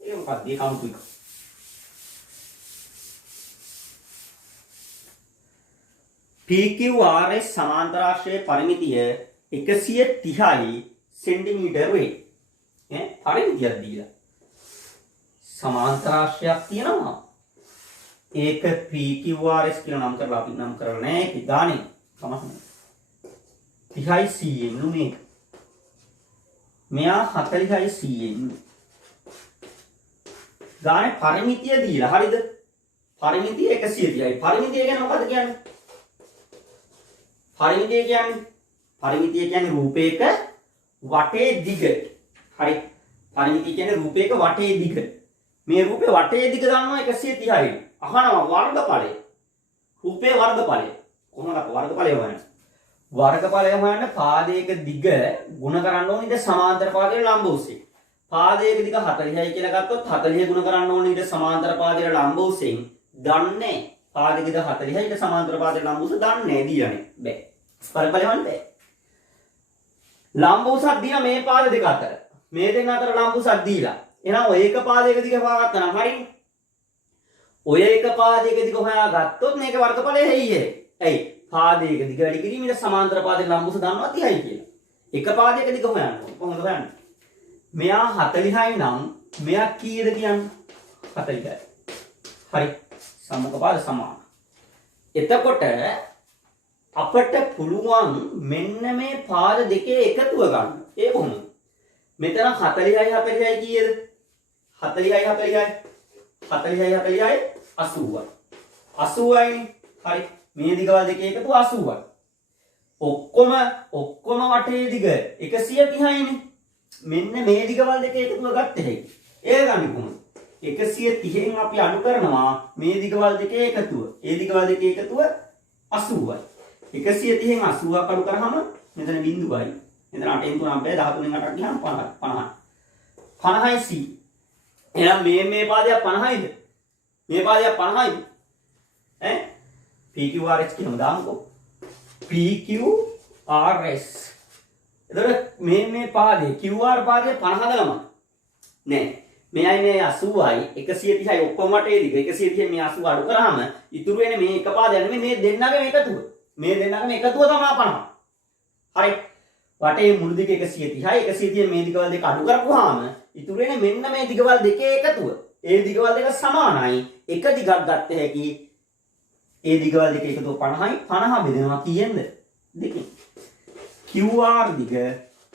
ඒක මොකක්ද? ඒ කවුන්ට් එක. PQRS සමාන්තරාශ්‍රයේ පරිමිතිය 130යි සෙන්ටිමීටර් වේ. පරිමිතියක් දීලා. සමාන්තරාශ්‍රයක් තියෙනවා. ඒක PQRS කියලා නම් කරලා අපි නම් කරලා නැහැ. ඒක ගානේ තමයි. 30යි cm නුනේ. මෙයා 40යි cm. ගානේ පරිමිතිය දීලා. හරිද? පරිමිතිය 130යි. පරිමිතිය කියන්නේ මොකද්ද කියන්නේ? පරිමිතිය කියන්නේ රූපයක වටේ දිග. හරි. පරිමිතිය කියන්නේ රූපයක වටේ දිග. මේ රූපේ වටේ දිග ගන්නවා 130යි. අහනවා වර්ගඵලය. රූපේ වර්ගඵලය. කොහොමද වර්ගඵලය හොයන්නේ? වර්ගඵලය හොයන්න පාදයක දිග ගුණ කරන්න ඕනේ ඊට සමාන්තර පාදයට ලම්බ ඔස්සේ. පාදයක දිග 40යි කියලා ගත්තොත් 40 ගුණ කරන්න ඕනේ ඊට සමාන්තර පාදයට ලම්බ ඔස්සේ. දන්නේ පාදයක දිග 40යි ඊට සමාන්තර පාදයට ලම්බ ඔස්සේ දන්නේ දීලානේ. බෑ. වර්ගඵලය හොයන්න බෑ. ලම්බ ඔස්සක් දීලා මේ පාද දෙක අතර. මේ දෙක අතර ලම්බ ඔස්සක් දීලා. එහෙනම් ඔය එක පාදයක දිග හොයාගත්තා නම් හරිනේ. ඔය එක පාදයක දිග හොයාගත්තොත් මේක වර්ගඵලය හෙයියේ. ඇයි? පාදයක දිග වැඩි කිරීමේ සමාන්තර පාදයේ ලම්බ ඔස්ස දන්නවා 30යි කියලා. එක පාදයක දිග හොයන්න ඕනේ. කොහොමද හොයන්නේ? මෙයා 40යි නම් මෙයා කීයද කියන්නේ? 40යි. හරි. සම්මුඛ පාද සමාන. එතකොට අපට පුළුවන් මෙන්න මේ පාද දෙකේ එකතුව ගන්න. ඒ කොහොමද? මෙතන 40යි 40යි කීයද? 40යි 40යි 80යි. 80යිනේ. හරි. මේ දිගවල් දෙකේ එකතුව 80යි. ඔක්කොම වටේ දිග 130යිනේ. මෙන්න මේ දිගවල් දෙකේ එකතුව ගත්තේ හැයි. ඒක ගන්න කොහොමද? 130න් අපි අඩු කරනවා මේ දිගවල් දෙකේ එකතුව. ඒ දිගවල් දෙකේ එකතුව 80යි. 130න් 80ක් අඩු කරාම මෙතන බිඳුවයි. මෙතන 8න් 3ක් බෑ 13න් 8ක් ගියාම 50යි. 50යි c. එහෙනම් මේ පාදයක් 50යිද? මේ පාදයක් 50යිද? ඈ PQRS කියමු දාමුකෝ. PQRS. එතකොට මේ පාදේ QR පාදේ 50ද ළම? නෑ. මෙයයි මේ 80යි 130යි ඔක්කොම වටේ දිග 130න් මේ 80 අඩු කරාම ඉතුරු වෙන්නේ මේ එක පාදයක් නෙමෙයි මේ දෙන්නගේ එකතුව. මේ දෙන්නගේ එකතුව තමයි 50. හරි. වටේ මුළු දිග 130යි 130න් මේ දිගවල් දෙක අඩු කරපුවාම ඉතුරු වෙන්නේ මෙන්න මේ දිගවල් දෙකේ එකතුව. ඒ දිගවල් දෙක සමානයි. එක දිගක් ගත්ත හැකි. ඒ දිගවල් දෙක එකතුව 50යි 50 බෙදෙනවා කීයෙන්ද? දෙකෙන්. QR දිග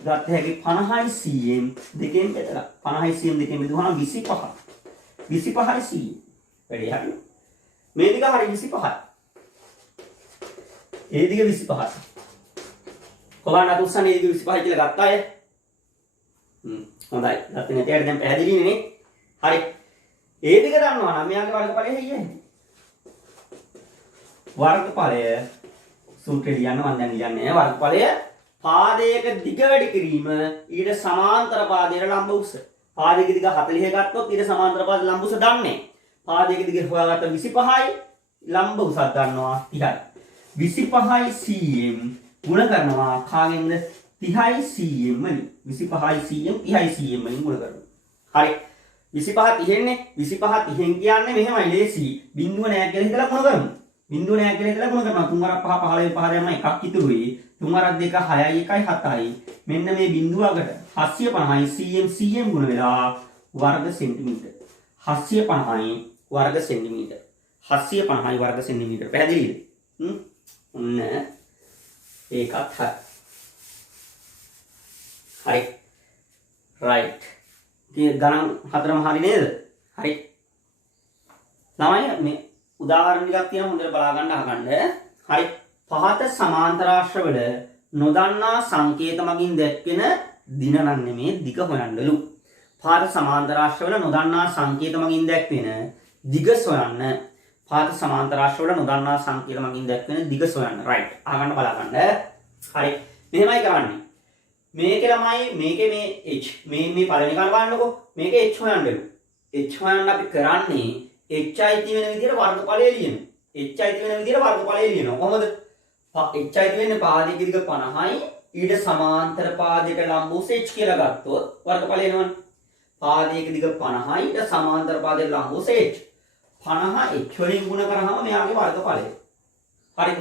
ගත්ත හැකි 50යි cm දෙකෙන් බෙදලා 50යි cm දෙකෙන් බෙදුවාම 25. 25යි cm. වැඩි හරි. මේ දිග හරි 25යි. ඒ දිග 25යි. කොහොමද අතුස්සන්නේ ඒ දිග 25යි කියලා ගත්ත අය? හොඳයි. ගත්තේ නැති අයට දැන් පැහැදිලිනේ නේ? හරි. ඒ දිග දන්නවා නම් මෙයාගේ වර්ගඵලය හයියයි. වර්ගඵලය සූත්‍රය ලියන්න මම දැන් ලියන්නේ නැහැ. වර්ගඵලය පාදයක දිග වැඩි කිරීම ඊට සමාන්තර පාදයට ලම්බ උස. පාදයක දිග 40 ගත්තොත් ඊට සමාන්තර පාදයට ලම්බ උස දන්නේ. පාදයක දිග හොයාගත්ත 25යි ලම්බ උසක් ගන්නවා 30යි. 25යි cm ගුණ කරනවා කාගෙන්ද? 30යි cm වලින්. 25යි cm 30යි cm වලින් ගුණ කරනවා. හරි. 25 30න්නේ 25 30න් කියන්නේ මෙහෙමයි ලේසි. බිඳුව නෑ කියලා හිතලා ගුණ කරමු. බිඳුව නෑ කියලා හිතලා ගුණ කරනවා. 3 වරක් 5 15 5 දැම්ම එකක් ඉතුරුයි. 3 වරක් 2 6යි 1යි 7යි. මෙන්න මේ බිඳුවකට 750යි cm ගුණ වෙලා වර්ග සෙන්ටිමීටර්. 750යි වර්ග සෙන්ටිමීටර්. 750යි වර්ග සෙන්ටිමීටර්. පැහැදිලිද? ඔන්න ඒකත් හරි. හරි. රයිට්. ඉතින් ගණන් හතරම හරි නේද? හරි. ළමයි මේ උදාහරණ ටිකක් තියෙනවා හොඳට බලා ගන්න අහගන්න. හරි. පහත සමාන්තරාශ්‍රවල නොදන්නා සංකේත මගින් දැක්වෙන දින නම් නෙමේ දිග හොයන්නලු. පහත සමාන්තරාශ්‍රවල නොදන්නා සංකේත මගින් දැක්වෙන දිග සොයන්න. පහත සමාන්තරාශ්‍රවල නොදන්නා සංකේත මගින් දැක්වෙන දිග සොයන්න. රයිට්. අහගන්න බලා ගන්න. හරි. මෙහෙමයි කරන්නේ. මේකේ ළමයි මේකේ මේ h මේ පළවෙනි කන බලන්නකෝ. මේකේ h හොයන්නලු. h හොයන්න අපි කරන්නේ h අයිති වෙන විදිහට වර්ගඵලය ලියන. h අයිති වෙන විදිහට වර්ගඵලය ලියනවා. කොහොමද? h අයිති වෙන්නේ පාදයක දිග 50යි ඊට සමාන්තර පාදයට ලම්බ වූ h කියලා ගත්තොත් වර්ගඵලය එනවනේ. පාදයක දිග 50යි ඊට සමාන්තර පාදයට ලම්බ වූ h. 50 h වලින් ගුණ කරාම මෙයාගේ වර්ගඵලය. හරිද?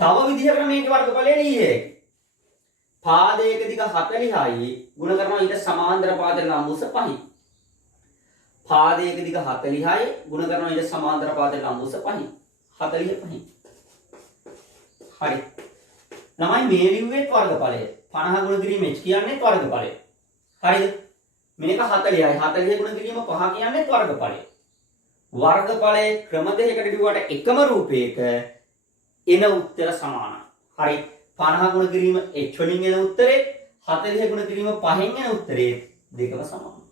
තව විදිහකට මේකේ වර්ගඵලය ලියන්නේ. පාදයක දිග 40යි ගුණ කරනවා ඊට සමාන්තර පාදයට ලම්බ වූ 5යි. පාදයක දිග 40යි ගුණ කරනවා ඊට සමාන්තර පාදයට ලම්බ වූ 5යි. 45යි. හරි. ළමයි මේ ලිව්වේ වර්ගඵලය. 50 ගුණ කිරීම h කියන්නේ වර්ගඵලය. හරිද? මේක 40යි. 40 ගුණ කිරීම 5 කියන්නේ වර්ගඵලය. වර්ගඵලයේ ක්‍රම දෙකකට ලිව්වට එකම රූපයක එන උත්තර සමානයි. හරි. 50 ගුණ කිරීම h වලින් එන උත්තරේ 40 ගුණ කිරීම 5න් එන උත්තරේ දෙකම සමානයි.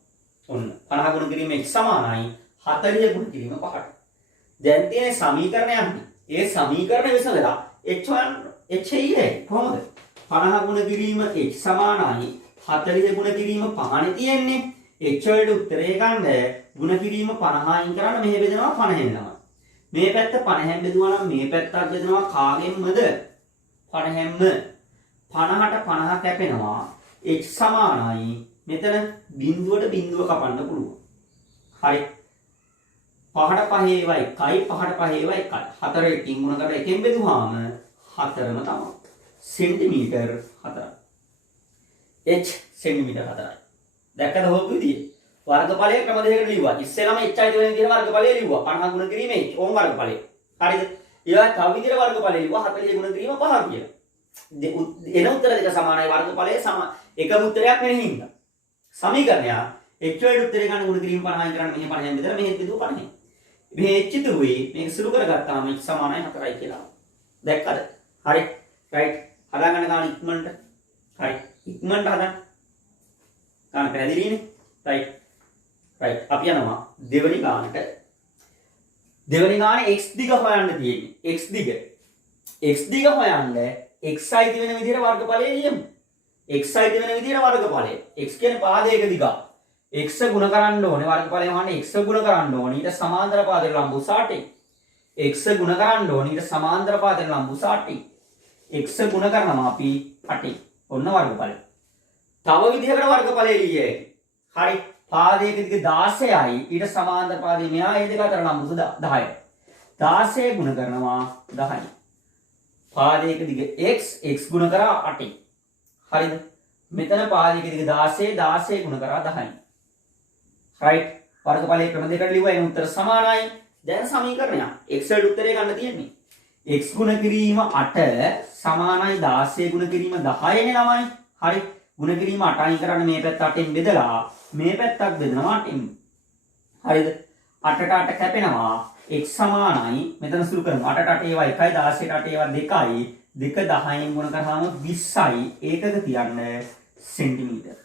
ඔන්න 50 ගුණ කිරීම h සමානයි 40 ගුණ කිරීම 5ට. දැන් තියෙන සමීකරණයක්. ඒ සමීකරණ විසඳලා h ඉන්නේ කොහොමද? 50 ගුණ කිරීම h සමානයි 40 ගුණ කිරීම 5නේ තියෙන්නේ. h වලට උත්තරේ ගන්න ගුණ කිරීම 50යින් කරන්න මෙහෙ බෙදනවා 50 වෙනවා. මේ පැත්ත 50ෙන් බෙදුවා නම් මේ පැත්තත් බෙදනවා කාගෙන්මද? 50ෙන්ම. 50ට 50 කැපෙනවා. h සමානයි මෙතන බිඳුවට බිඳුව කපන්න පුළුවන්. හරි. 5ට 5 ඒවා 1යි 5ට 5 ඒවා 1යි. 4 එකකින් ගුණ කරලා එකෙන් බෙදුවාම 4ම තමයි. සෙන්ටිමීටර් 4යි. h සෙන්ටිමීටර් 4යි. දැක්කද හොප් විදිය? වර්ගඵලය ක්‍රම දෙකකට ලිව්වා. ඉස්සෙල්ලාම h අයිති වෙන විදිහට වර්ගඵලය ලිව්වා. 50 ගුණ කිරීම h ඕම් වර්ගඵලය. හරිද? ඊළඟ තව විදිහට වර්ගඵලය ලිව්වා 40 ගුණ කිරීම 5 කියලා. එන උත්තර දෙක සමානයි වර්ගඵලයේ එකම උත්තරයක් වෙන හින්දා. සමීකරණය h වලට උත්තරේ ගන්න ගුණ කිරීම 50යි කරන්න මෙහෙ 50ෙන් බෙදලා මෙහෙ බෙදුව 50. මේ h ඉතුරුයි මේක සුළු කරගත්තාම h සමානයි 4යි කියලා. දැක්කද? හරි. රයිට්. හදාගන්න ගන්න ඉක්මනට. හරි. ඉක්මනට හදන්න. ගන්න පැහැදිලිනේ? රයිට්. රයිට්. අපි යනවා දෙවෙනි ගානට. දෙවෙනි ගානේ x දිග හොයන්න තියෙන්නේ. x දිග. x දිග හොයන්න x අයිති වෙන විදිහට වර්ගඵලය ලියමු. x අයිති වෙන විදිහට වර්ගඵලය. x කියන්නේ පාදයක දිග. x ගුණ කරන්න ඕනේ වර්ගඵලය වහන්නේ x ගුණ කරන්න ඕනේ ඊට සමාන්තර පාදයට ලම්බ වූ 60. x ගුණ කරන්න ඕනේ ඊට සමාන්තර පාදයට ලම්බ වූ 60. x ගුණ කරනවා අපි 8. ඔන්න වර්ගඵලය. තව විදිහකට වර්ගඵලය ලියයි. හරි. පාදයක දිග 16යි ඊට සමාන්තර පාදයේ මෙහා ඒ දෙක අතර ලම්බ වූ 10යි. 16 ගුණ කරනවා 10යි. පාදයක දිග x ගුණ කරා 8යි. හරිද? මෙතන පාදයක දිග 16 ගුණ කරා 10යි. රයිට්. වර්ගඵලයේ ක්‍රම දෙකකට ලිව්වා එන උත්තර සමානයි. දැන් සමීකරණයක්. x වලට උත්තරේ ගන්න තියෙන්නේ. x ගුණ කිරීම 8 සමානයි 16 ගුණ කිරීම 10 නේ ළමයි. හරි. ගුණ කිරීම 8යි කරන්න මේ පැත්ත 8ෙන් බෙදලා මේ පැත්තක් බෙදනවා 8ෙන්. හරිද? 8ට 8 කැපෙනවා. x සමානයි මෙතන සුළු කරමු 8ට 8 ඒවා 1යි 16ට 8 ඒවා 2යි 2 10න් ගුණ කරාම 20යි ඒකක තියන්න සෙන්ටිමීටර්.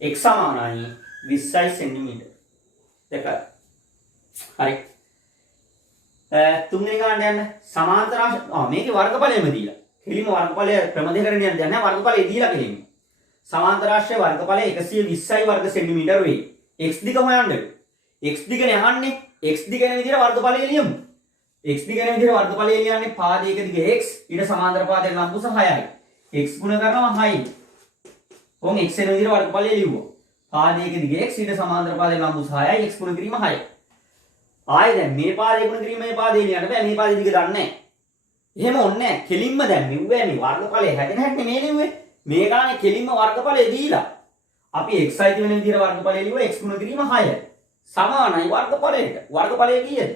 x සමානයි 20යි සෙන්ටිමීටර්. දෙක. හරි. තුන්වෙනි ගානට යන්න සමාන්තර මේකේ වර්ගඵලයම දීලා. කෙලිම වර්ගඵලය ක්‍රම දෙකකට යන දැන් නෑ වර්ගඵලය දීලා කෙලිම. සමාන්තර ආශ්‍රය වර්ගඵලය 120යි වර්ග සෙන්ටිමීටර් වෙයි. x දිග හොයන්න. x දිගනේ අහන්නේ. x දිග යන විදිහට වර්ගඵලය ලියමු. x දිග යන විදිහට වර්ගඵලය ලියන්නේ පාදයක දිග x ඊට සමාන්තර පාදයට ලම්බ වූ 6යි. x ගුණ කරනවා 6යි. කොහොම x යන විදිහට වර්ගඵලය ලියුවා. පාදයක දිග x ඊට සමාන්තර පාදයට ලම්බ වූ 6යි x ගුණ කිරීම 6යි. ආයෙ දැන් මේ පාදේ ගුණ කිරීම මේ පාදේ ලියන්න බෑ. මේ පාදේ දිග දන්නේ නැහැ. එහෙම ඕනේ නැහැ. කෙලින්ම දැන් මෙව්වේ මේ වර්ගඵලය හැදෙන හැටි මේ ලිව්වේ. මේ ගානේ කෙලින්ම වර්ගඵලය දීලා. අපි x අයිති වෙන විදිහට වර්ගඵලය ලිව්වා x ගුණ කිරීම 6යි. සමානයි වර්ගඵලයට. වර්ගඵලය කීයද?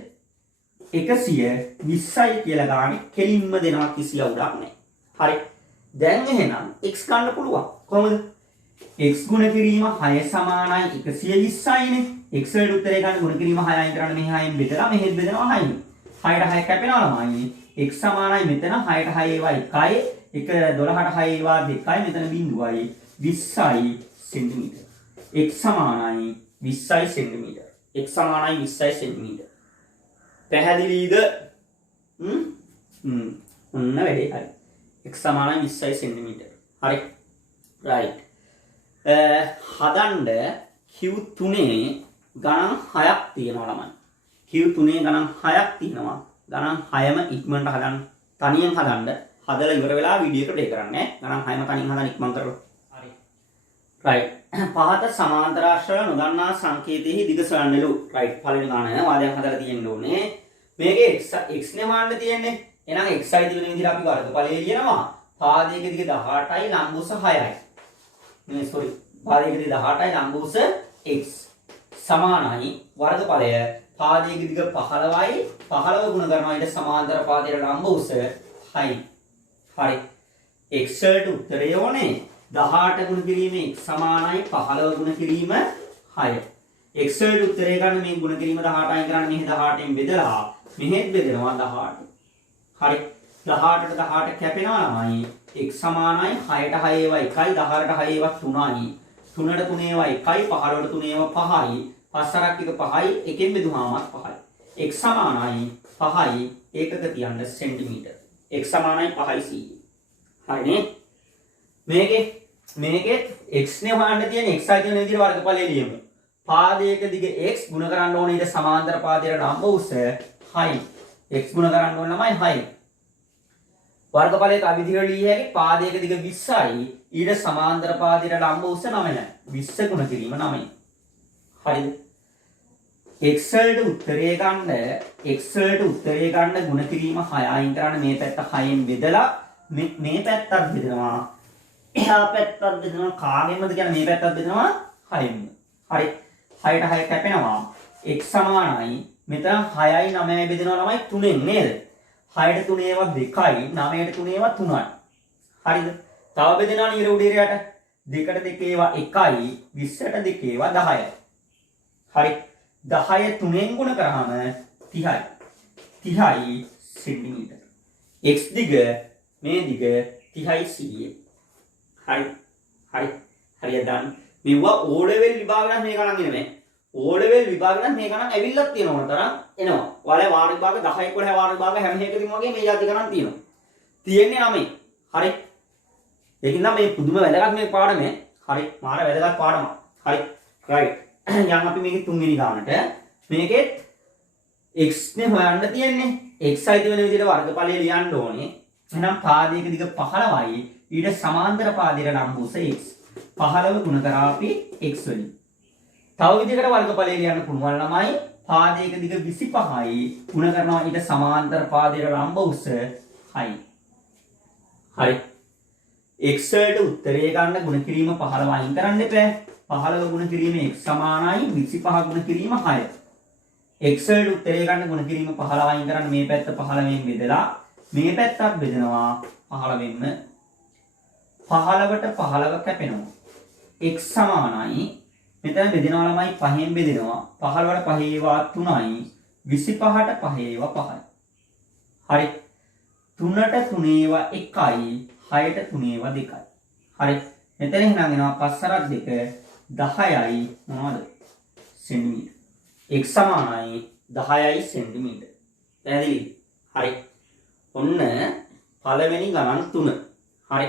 120යි කියලා ගානේ කෙලින්ම දෙනවා කිසි අවුලක් නැහැ. හරි. දැන් එහෙනම් x ගන්න පුළුවන්. කොහොමද? x ගුණ කිරීම 6 සමානයි 120යිනේ. x වලට උත්තරේ ගන්න ගුණ කිරීම 6යි කරන්න මේ 6න් බෙදලා මෙහෙත් බෙදනවා 6යි. 6ට 6 කැපෙනවා ළමයි. x සමානයි මෙතන 6ට 6 ඒවා 1යි. 12ට 6 ඒවා 2යි මෙතන බිඳුවයි 20යි සෙන්ටිමීටර්. x සමානයි 20යි සෙන්ටිමීටර්. x සමානයි 20යි සෙන්ටිමීටර්. පැහැදිලිද? ඔන්න වැඩේ හරි. x සමානයි 20යි සෙන්ටිමීටර්. හරි. රයිට්. හදන්න Q3 ගණන් 6ක් තියෙනවා ළමයි. Q3 ගණන් 6ක් තියෙනවා. ගණන් 6ම ඉක්මනට හදන්න. තනියෙන් හදන්න. හදලා ඉවර වෙලා වීඩියෝ එකට ප්ලේ කරන්න. ගණන් 6ම තනියෙන් හදන්න ඉක්මන් කරලා. හරි. right. පහත සමාන්තර ආශ්‍රය නොදන්නා සංකේතෙහි දිග සොයන්නලු. right. පළවෙනි ගණන වාදයක් හදලා තියෙන්න ඕනේ. මේකේ x නේ හොයන්න තියෙන්නේ. එහෙනම් x අයි දින විදිහට අපි වර්ගඵලය ලියනවා. පාදයක දිග 18යි ලම්බුස 6යි. මේ sorry. පාදයක දිග 18යි ලම්බුස x සමානයි වර්ගඵලය පාදයක දිග 15යි 15 ගුණ කරනවා ඊට සමාන්තර පාදයට ලම්බුස 6යි. හරි. x වලට උත්තරය ඕනේ 18 ගුණ කිරීම x සමානයි 15 ගුණ කිරීම 6. x වලට උත්තරය ගන්න මේ ගුණ කිරීම 18යි කරන්න මෙහි 18න් බෙදලා මෙහෙත් බෙදෙනවා 18. හරි. 18ට 18 කැපෙනවා ළමයි x සමානයි 6ට 6 ඒවා 1යි 18ට 6 ඒවා 3යි 3ට 3 ඒවා 1යි 15ට 3 ඒවා 5යි 5 1 5යි එකෙන් බෙදුවාම 5යි x සමානයි 5යි ඒකක තියන්න සෙන්ටිමීටර x සමානයි 5යි c. හරිනේ. මේකේ x නේ හොයන්න තියෙන x අයි කියන විදිහට වර්ගඵලය ලියමු. පාදයක දිග x ගුණ කරන්න ඕනේ ඊට සමාන්තර පාදයට ලම්බ උස 6යි. x ගුණ කරන්න ඕන ළමයි 6යි. වර්ගඵලයේ තව විදිහට ලිය හැකි පාදයක දිග 20යි ඊට සමාන්තර පාදයට ලම්බ උස 9යි. 20 ගුණ කිරීම 9යි. හරිද? x වලට උත්තරය ගන්න ගුණ කිරීම 6 අයින් කරන්න මේ පැත්ත 6න් බෙදලා මේ පැත්තත් බෙදනවා. එහා පැත්තත් බෙදනවා. කාගෙන්මද කියන්නේ මේ පැත්තත් බෙදනවා 6න්. හරි. 6ට 6 කැපෙනවා. x සමානයි මෙතන 6යි 9යි බෙදෙනවා ළමයි 3ෙන් නේද? 6ට 3 ඒවා 2යි 9ට 3 ඒවා 3යි. හරිද? තව බෙදෙනවා නිර උඩේරයට 2ට 2 ඒවා 1යි 20ට 2 ඒවා 10යි. හරි. 10 3ෙන් ගුණ කරාම 30යි. 30යි සෙන්ටිමීටර. x දිග මේ දිග 30යි c. හරියට දාන්න. මෙවුවා O level විභාග නම් මේ ගණන් එන්නේ නැහැ. O level විභාග නම් මේ ගණන් ඇවිල්ලක් තියෙනවා තරම් එනවා. ඔයාලා වාර විභාග 10 11 වාර විභාග හැම එකකදීම වගේ මේ જાති ගණන් තියෙනවා. තියෙන්නේ 9. හරි. ඒකින් නම් මේ පුදුම වැදගත් මේ පාඩමේ. හරි. මාර වැදගත් පාඩමක්. හරි. right. යන් අපි මේකේ තුන්වෙනි ගානට මේකෙත් x නේ හොයන්න තියෙන්නේ. x අයිති වෙන විදිහට වර්ගඵලය ලියන්න ඕනේ. එහෙනම් පාදයක දිග 15යි ඊට සමාන්තර පාදයට ලම්බ උස x. 15 ගුණ කරා අපි x වලින්. තව විදිහකට වර්ගඵලය ලියන්න පුළුවන් ළමයි පාදයක දිග 25යි ගුණ කරනවා ඊට සමාන්තර පාදයට ලම්බ උස 6යි. හරි. x වලට උත්තරය ගන්න ගුණ කිරීම 15 අයින් කරන්න එපා. 15 ගුණ කිරීම x සමානයි 25 ගුණ කිරීම 6. x වලට උත්තරය ගන්න ගුණ කිරීම 15 අයින් කරන්න මේ පැත්ත 15න් බෙදලා මේ පැත්තත් බෙදනවා 15න්ම. 15ට 15 කැපෙනවා. x සමානයි මෙතන බෙදෙනවා ළමයි 5න් බෙදෙනවා. 15ට 5 ඒවා 3යි 25ට 5 ඒවා 5යි. හරි. 3ට 3 ඒවා 1යි 6ට 3 ඒවා 2යි. හරි. මෙතන එහෙනම් එනවා 5 2 10යි මොනවද? සෙන්ටිමීටර. x සමානයි 10යි සෙන්ටිමීටර. පැහැදිලිද? හරි. ඔන්න පළවෙනි ගණන් 3. හරි.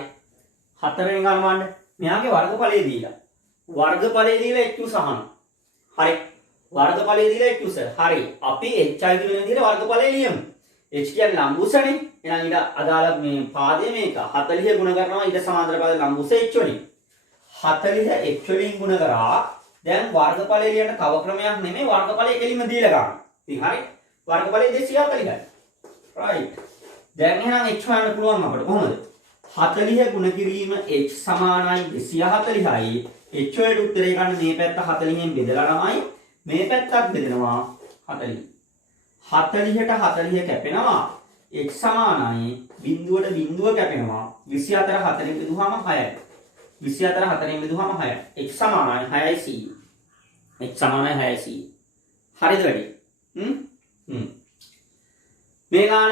හතරවෙනි ගණන් වන්න මෙයාගේ වර්ගඵලය දීලා. වර්ගඵලය දීලා h සහන. හරි. වර්ගඵලය දීලා h. හරි. අපි h අයිති වෙන විදිහට වර්ගඵලය ලියමු. h කියන්නේ ලම්බුසනේ. එහෙනම් ඊට අදාළ මේ පාදය මේක 40 ගුණ කරනවා ඊට සමාන්තර පාදය ලම්බුස h වලින්. 40 h වලින් ගුණ කරා දැන් වර්ගඵලය ලියන්න තව ක්‍රමයක් නෙමෙයි වර්ගඵලය කෙලින්ම දීලා ගන්න. ඉතින් හරි. වර්ගඵලය 240යි. right. දැන් එහෙනම් h හොයන්න පුළුවන් අපිට කොහොමද? 40 ගුණ කිරීම h සමානයි 240යි. h වලට උත්තරේ ගන්න මේ පැත්ත 40න් බෙදලා ළමයි මේ පැත්තත් බෙදෙනවා 40. 40ට 40 කැපෙනවා. x සමානයි බිඳුවට බිඳුව කැපෙනවා. 24 4ෙන් බෙදුවාම 6යි. 24 4ෙන් බෙදුවාම 6යි. x සමානයි 6යි c. x සමානයි 6යි c. හරිද වැඩි? මේ ගාන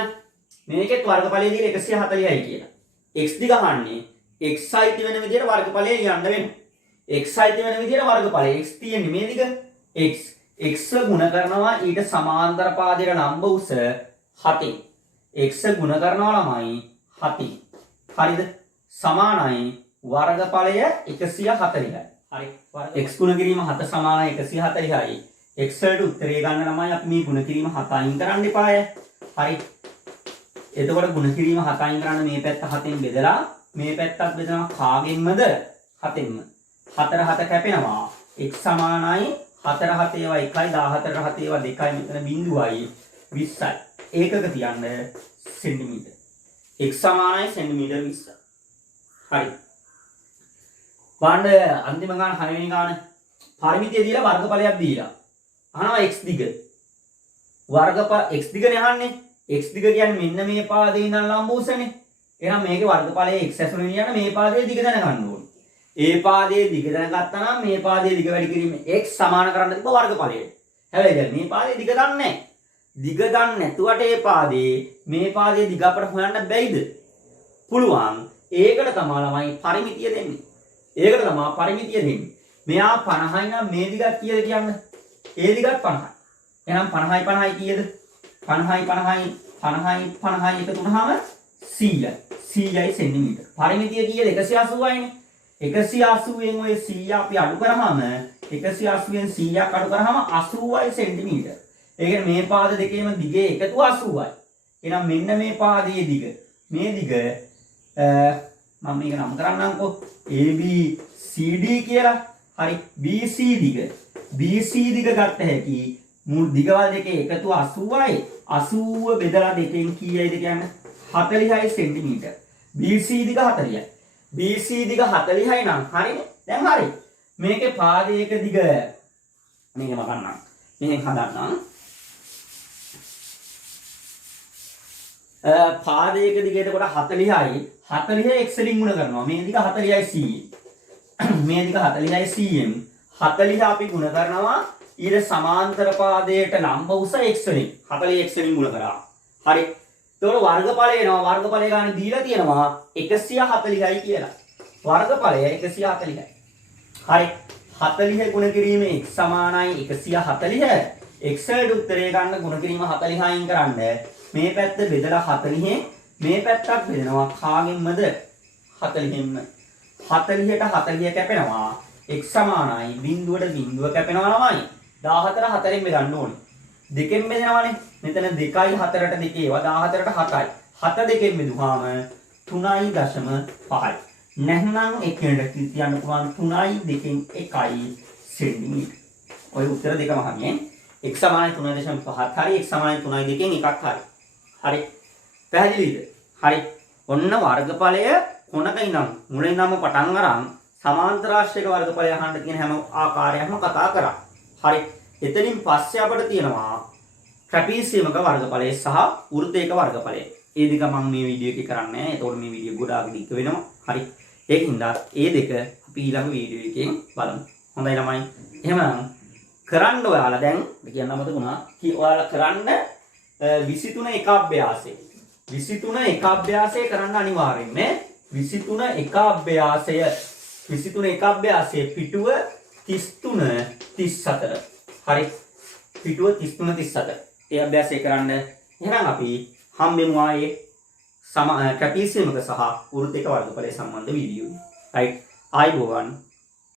මේකෙත් වර්ගඵලය දීලා 140යි කියලා. x දිග අහන්නේ x අයිති වෙන විදිහට වර්ගඵලය ලියන්න වෙනවා. x අයිති වෙන විදිහට වර්ගඵලය x තියෙන්නේ මේ දිග x ගුණ කරනවා ඊට සමාන්තර පාදයට ලම්බ උස 7. x ගුණ කරනවා ළමයි 7. හරිද? සමානයි වර්ගඵලය 140යි. හරි. x ගුණ කිරීම 7 සමානයි 140යි. x වලට උත්තරේ ගන්න ළමයි අපි මේ ගුණ කිරීම 7 අයින් කරන්න එපාය. හරි. එතකොට ගුණ කිරීම 7 අයින් කරන්න මේ පැත්ත 7ෙන් බෙදලා මේ පැත්තත් බෙදනවා කාගෙන්මද? 7ෙන්ම. 4 7 කැපෙනවා. x සමානයි 4 7 ඒවා 1යි 14 7 ඒවා 2යි මෙතන බිඳුවයි 20යි. ඒකක තියන්න සෙන්ටිමීටර්. x සමානයි සෙන්ටිමීටර් 20. හරි. බලන්න අන්තිම ගාන 6 වෙනි ගාන පරිමිතිය දීලා වර්ගඵලයක් දීලා. අහනවා x දිග. x දිගනේ අහන්නේ. x දිග කියන්නේ මෙන්න මේ පාදේ ඉඳන් ලම්බෝසනේ. එහෙනම් මේකේ වර්ගඵලය x ඇසුරින් යන මේ පාදයේ දිග දැනගන්න ඕනේ. ඒ පාදයේ දිග දැනගත්තා නම් මේ පාදයේ දිග වැඩි කිරීම x සමාන කරන්න තිබ්බ වර්ගඵලයට. හැබැයි දැන් මේ පාදයේ දිග දන්නේ නැහැ. දිග දන්නේ නැතුවට ඒ පාදයේ මේ පාදයේ දිග අපට හොයන්න බැයිද? පුළුවන්. ඒකට තමයි ළමයි පරිමිතිය දෙන්නේ. ඒකට තමයි පරිමිතිය දෙන්නේ. මෙයා 50යි නම් මේ දිගත් කීයද කියන්න? ඒ දිගත් 50යි. එහෙනම් 50යි 50යි කීයද? 50යි 50යි 50යි 50යි එකතු වුණාම 100යි. 100යි සෙන්ටිමීටර්. පරිමිතිය කීයද? 180යිනේ. 180න් ඔය 100 අපි අඩු කරාම 180න් 100ක් අඩු කරාම 80යි සෙන්ටිමීටර්. ඒ කියන්නේ මේ පාද දෙකේම දිගේ එකතු 80යි. එහෙනම් මෙන්න මේ පාදයේ දිග. මේ දිග මම මේක නම් කරන්නම්කෝ AB CD කියලා. හරි. BC දිග. BC දිග ගත්ත හැකි මුල් දිගවල් දෙකේ එකතු 80යි. 80 බෙදලා දෙකෙන් කීයයිද කියන්නේ? 40යි සෙන්ටිමීටර්. BC දිග 40යි. BC දිග 40යි නම් හරිනේ. දැන් හරි. මේකේ පාදයක දිග මේක මකන්නම්. මෙහෙන් හදන්නම්. පාදයක දිග එතකොට 40යි. 40 x වලින් ගුණ කරනවා. මේ දිග 40යි c. මේ දිග 40යි c න් 40 අපි ගුණ කරනවා ඊට සමාන්තර පාදයට ලම්බ උස x වලින්. 40 x වලින් ගුණ කරා. හරි. එතකොට වර්ගඵලය එනවා. වර්ගඵලය ගන්න දීලා තියෙනවා 140යි කියලා. වර්ගඵලය 140යි. හරි. 40 ගුණ කිරීම x සමානයි 140. x වලට උත්තරේ ගන්න ගුණ කිරීම 40 අයින් කරන්න. මේ පැත්ත බෙදලා 40න් මේ පැත්තත් බෙදනවා කාගෙන්මද? 40න්ම. 40ට 40 කැපෙනවා. x සමානයි බිඳුවට බිඳුව කැපෙනවා ළමයි. 14 4ෙන් බෙදන්න ඕනේ. දෙකෙන් බෙදනවානේ. මෙතන 2යි 4ට 2 ඒවා 14ට 7යි. 7 දෙකෙන් බෙදුවාම 3.5යි. නැත්නම් එකෙන්ට කියන්න පුළුවන් 3යි 2කින් 1යි සෙන්ටිමීටර්. ඔය උත්තර දෙකම හරිනේ. x සමානයි 3.5ත් හරි x සමානයි 3යි 2කින් 1ක් හරි. හරි. පැහැදිලිද? හරි. ඔන්න වර්ගඵලය කොනක ඉඳන් මුලින් ඉඳන්ම පටන් අරන් සමාන්තර රාශියක වර්ගඵලය අහන්න තියෙන හැම ආකාරයක්ම කතා කරා. හරි. එතනින් පස්සේ අපිට තියෙනවා ට්‍රැපීසියමක වර්ගඵලය සහ වෘත්තයක වර්ගඵලය. ඒ දෙක මම මේ වීඩියෝ එකේ කරන්නේ නැහැ. ඒතකොට මේ වීඩියෝ ගොඩාක් දීක වෙනවා. හරි. ඒකින්ද ඒ දෙක අපි ඊළඟ වීඩියෝ එකෙන් බලමු. හොඳයි ළමයි. එහෙනම් කරන්න ඔයාලා දැන් කියන්න අමතකුණා. ඔයාලා කරන්න 23 එක අභ්‍යාසය. 23 එක අභ්‍යාසය කරන්න අනිවාර්යෙන් නේ. 23 එක අභ්‍යාසය. 23 එක අභ්‍යාසයේ පිටුව 33 34. හරි. පිටුව 33 34. ඒ අභ්‍යාසය කරන්න. එහෙනම් අපි හම්බෙමු ආයේ ට්‍රැපීසියමක සහ වෘත්තයක වර්ගඵලය සම්බන්ධ වීඩියෝ. රයිට්. ආයිබෝවන්.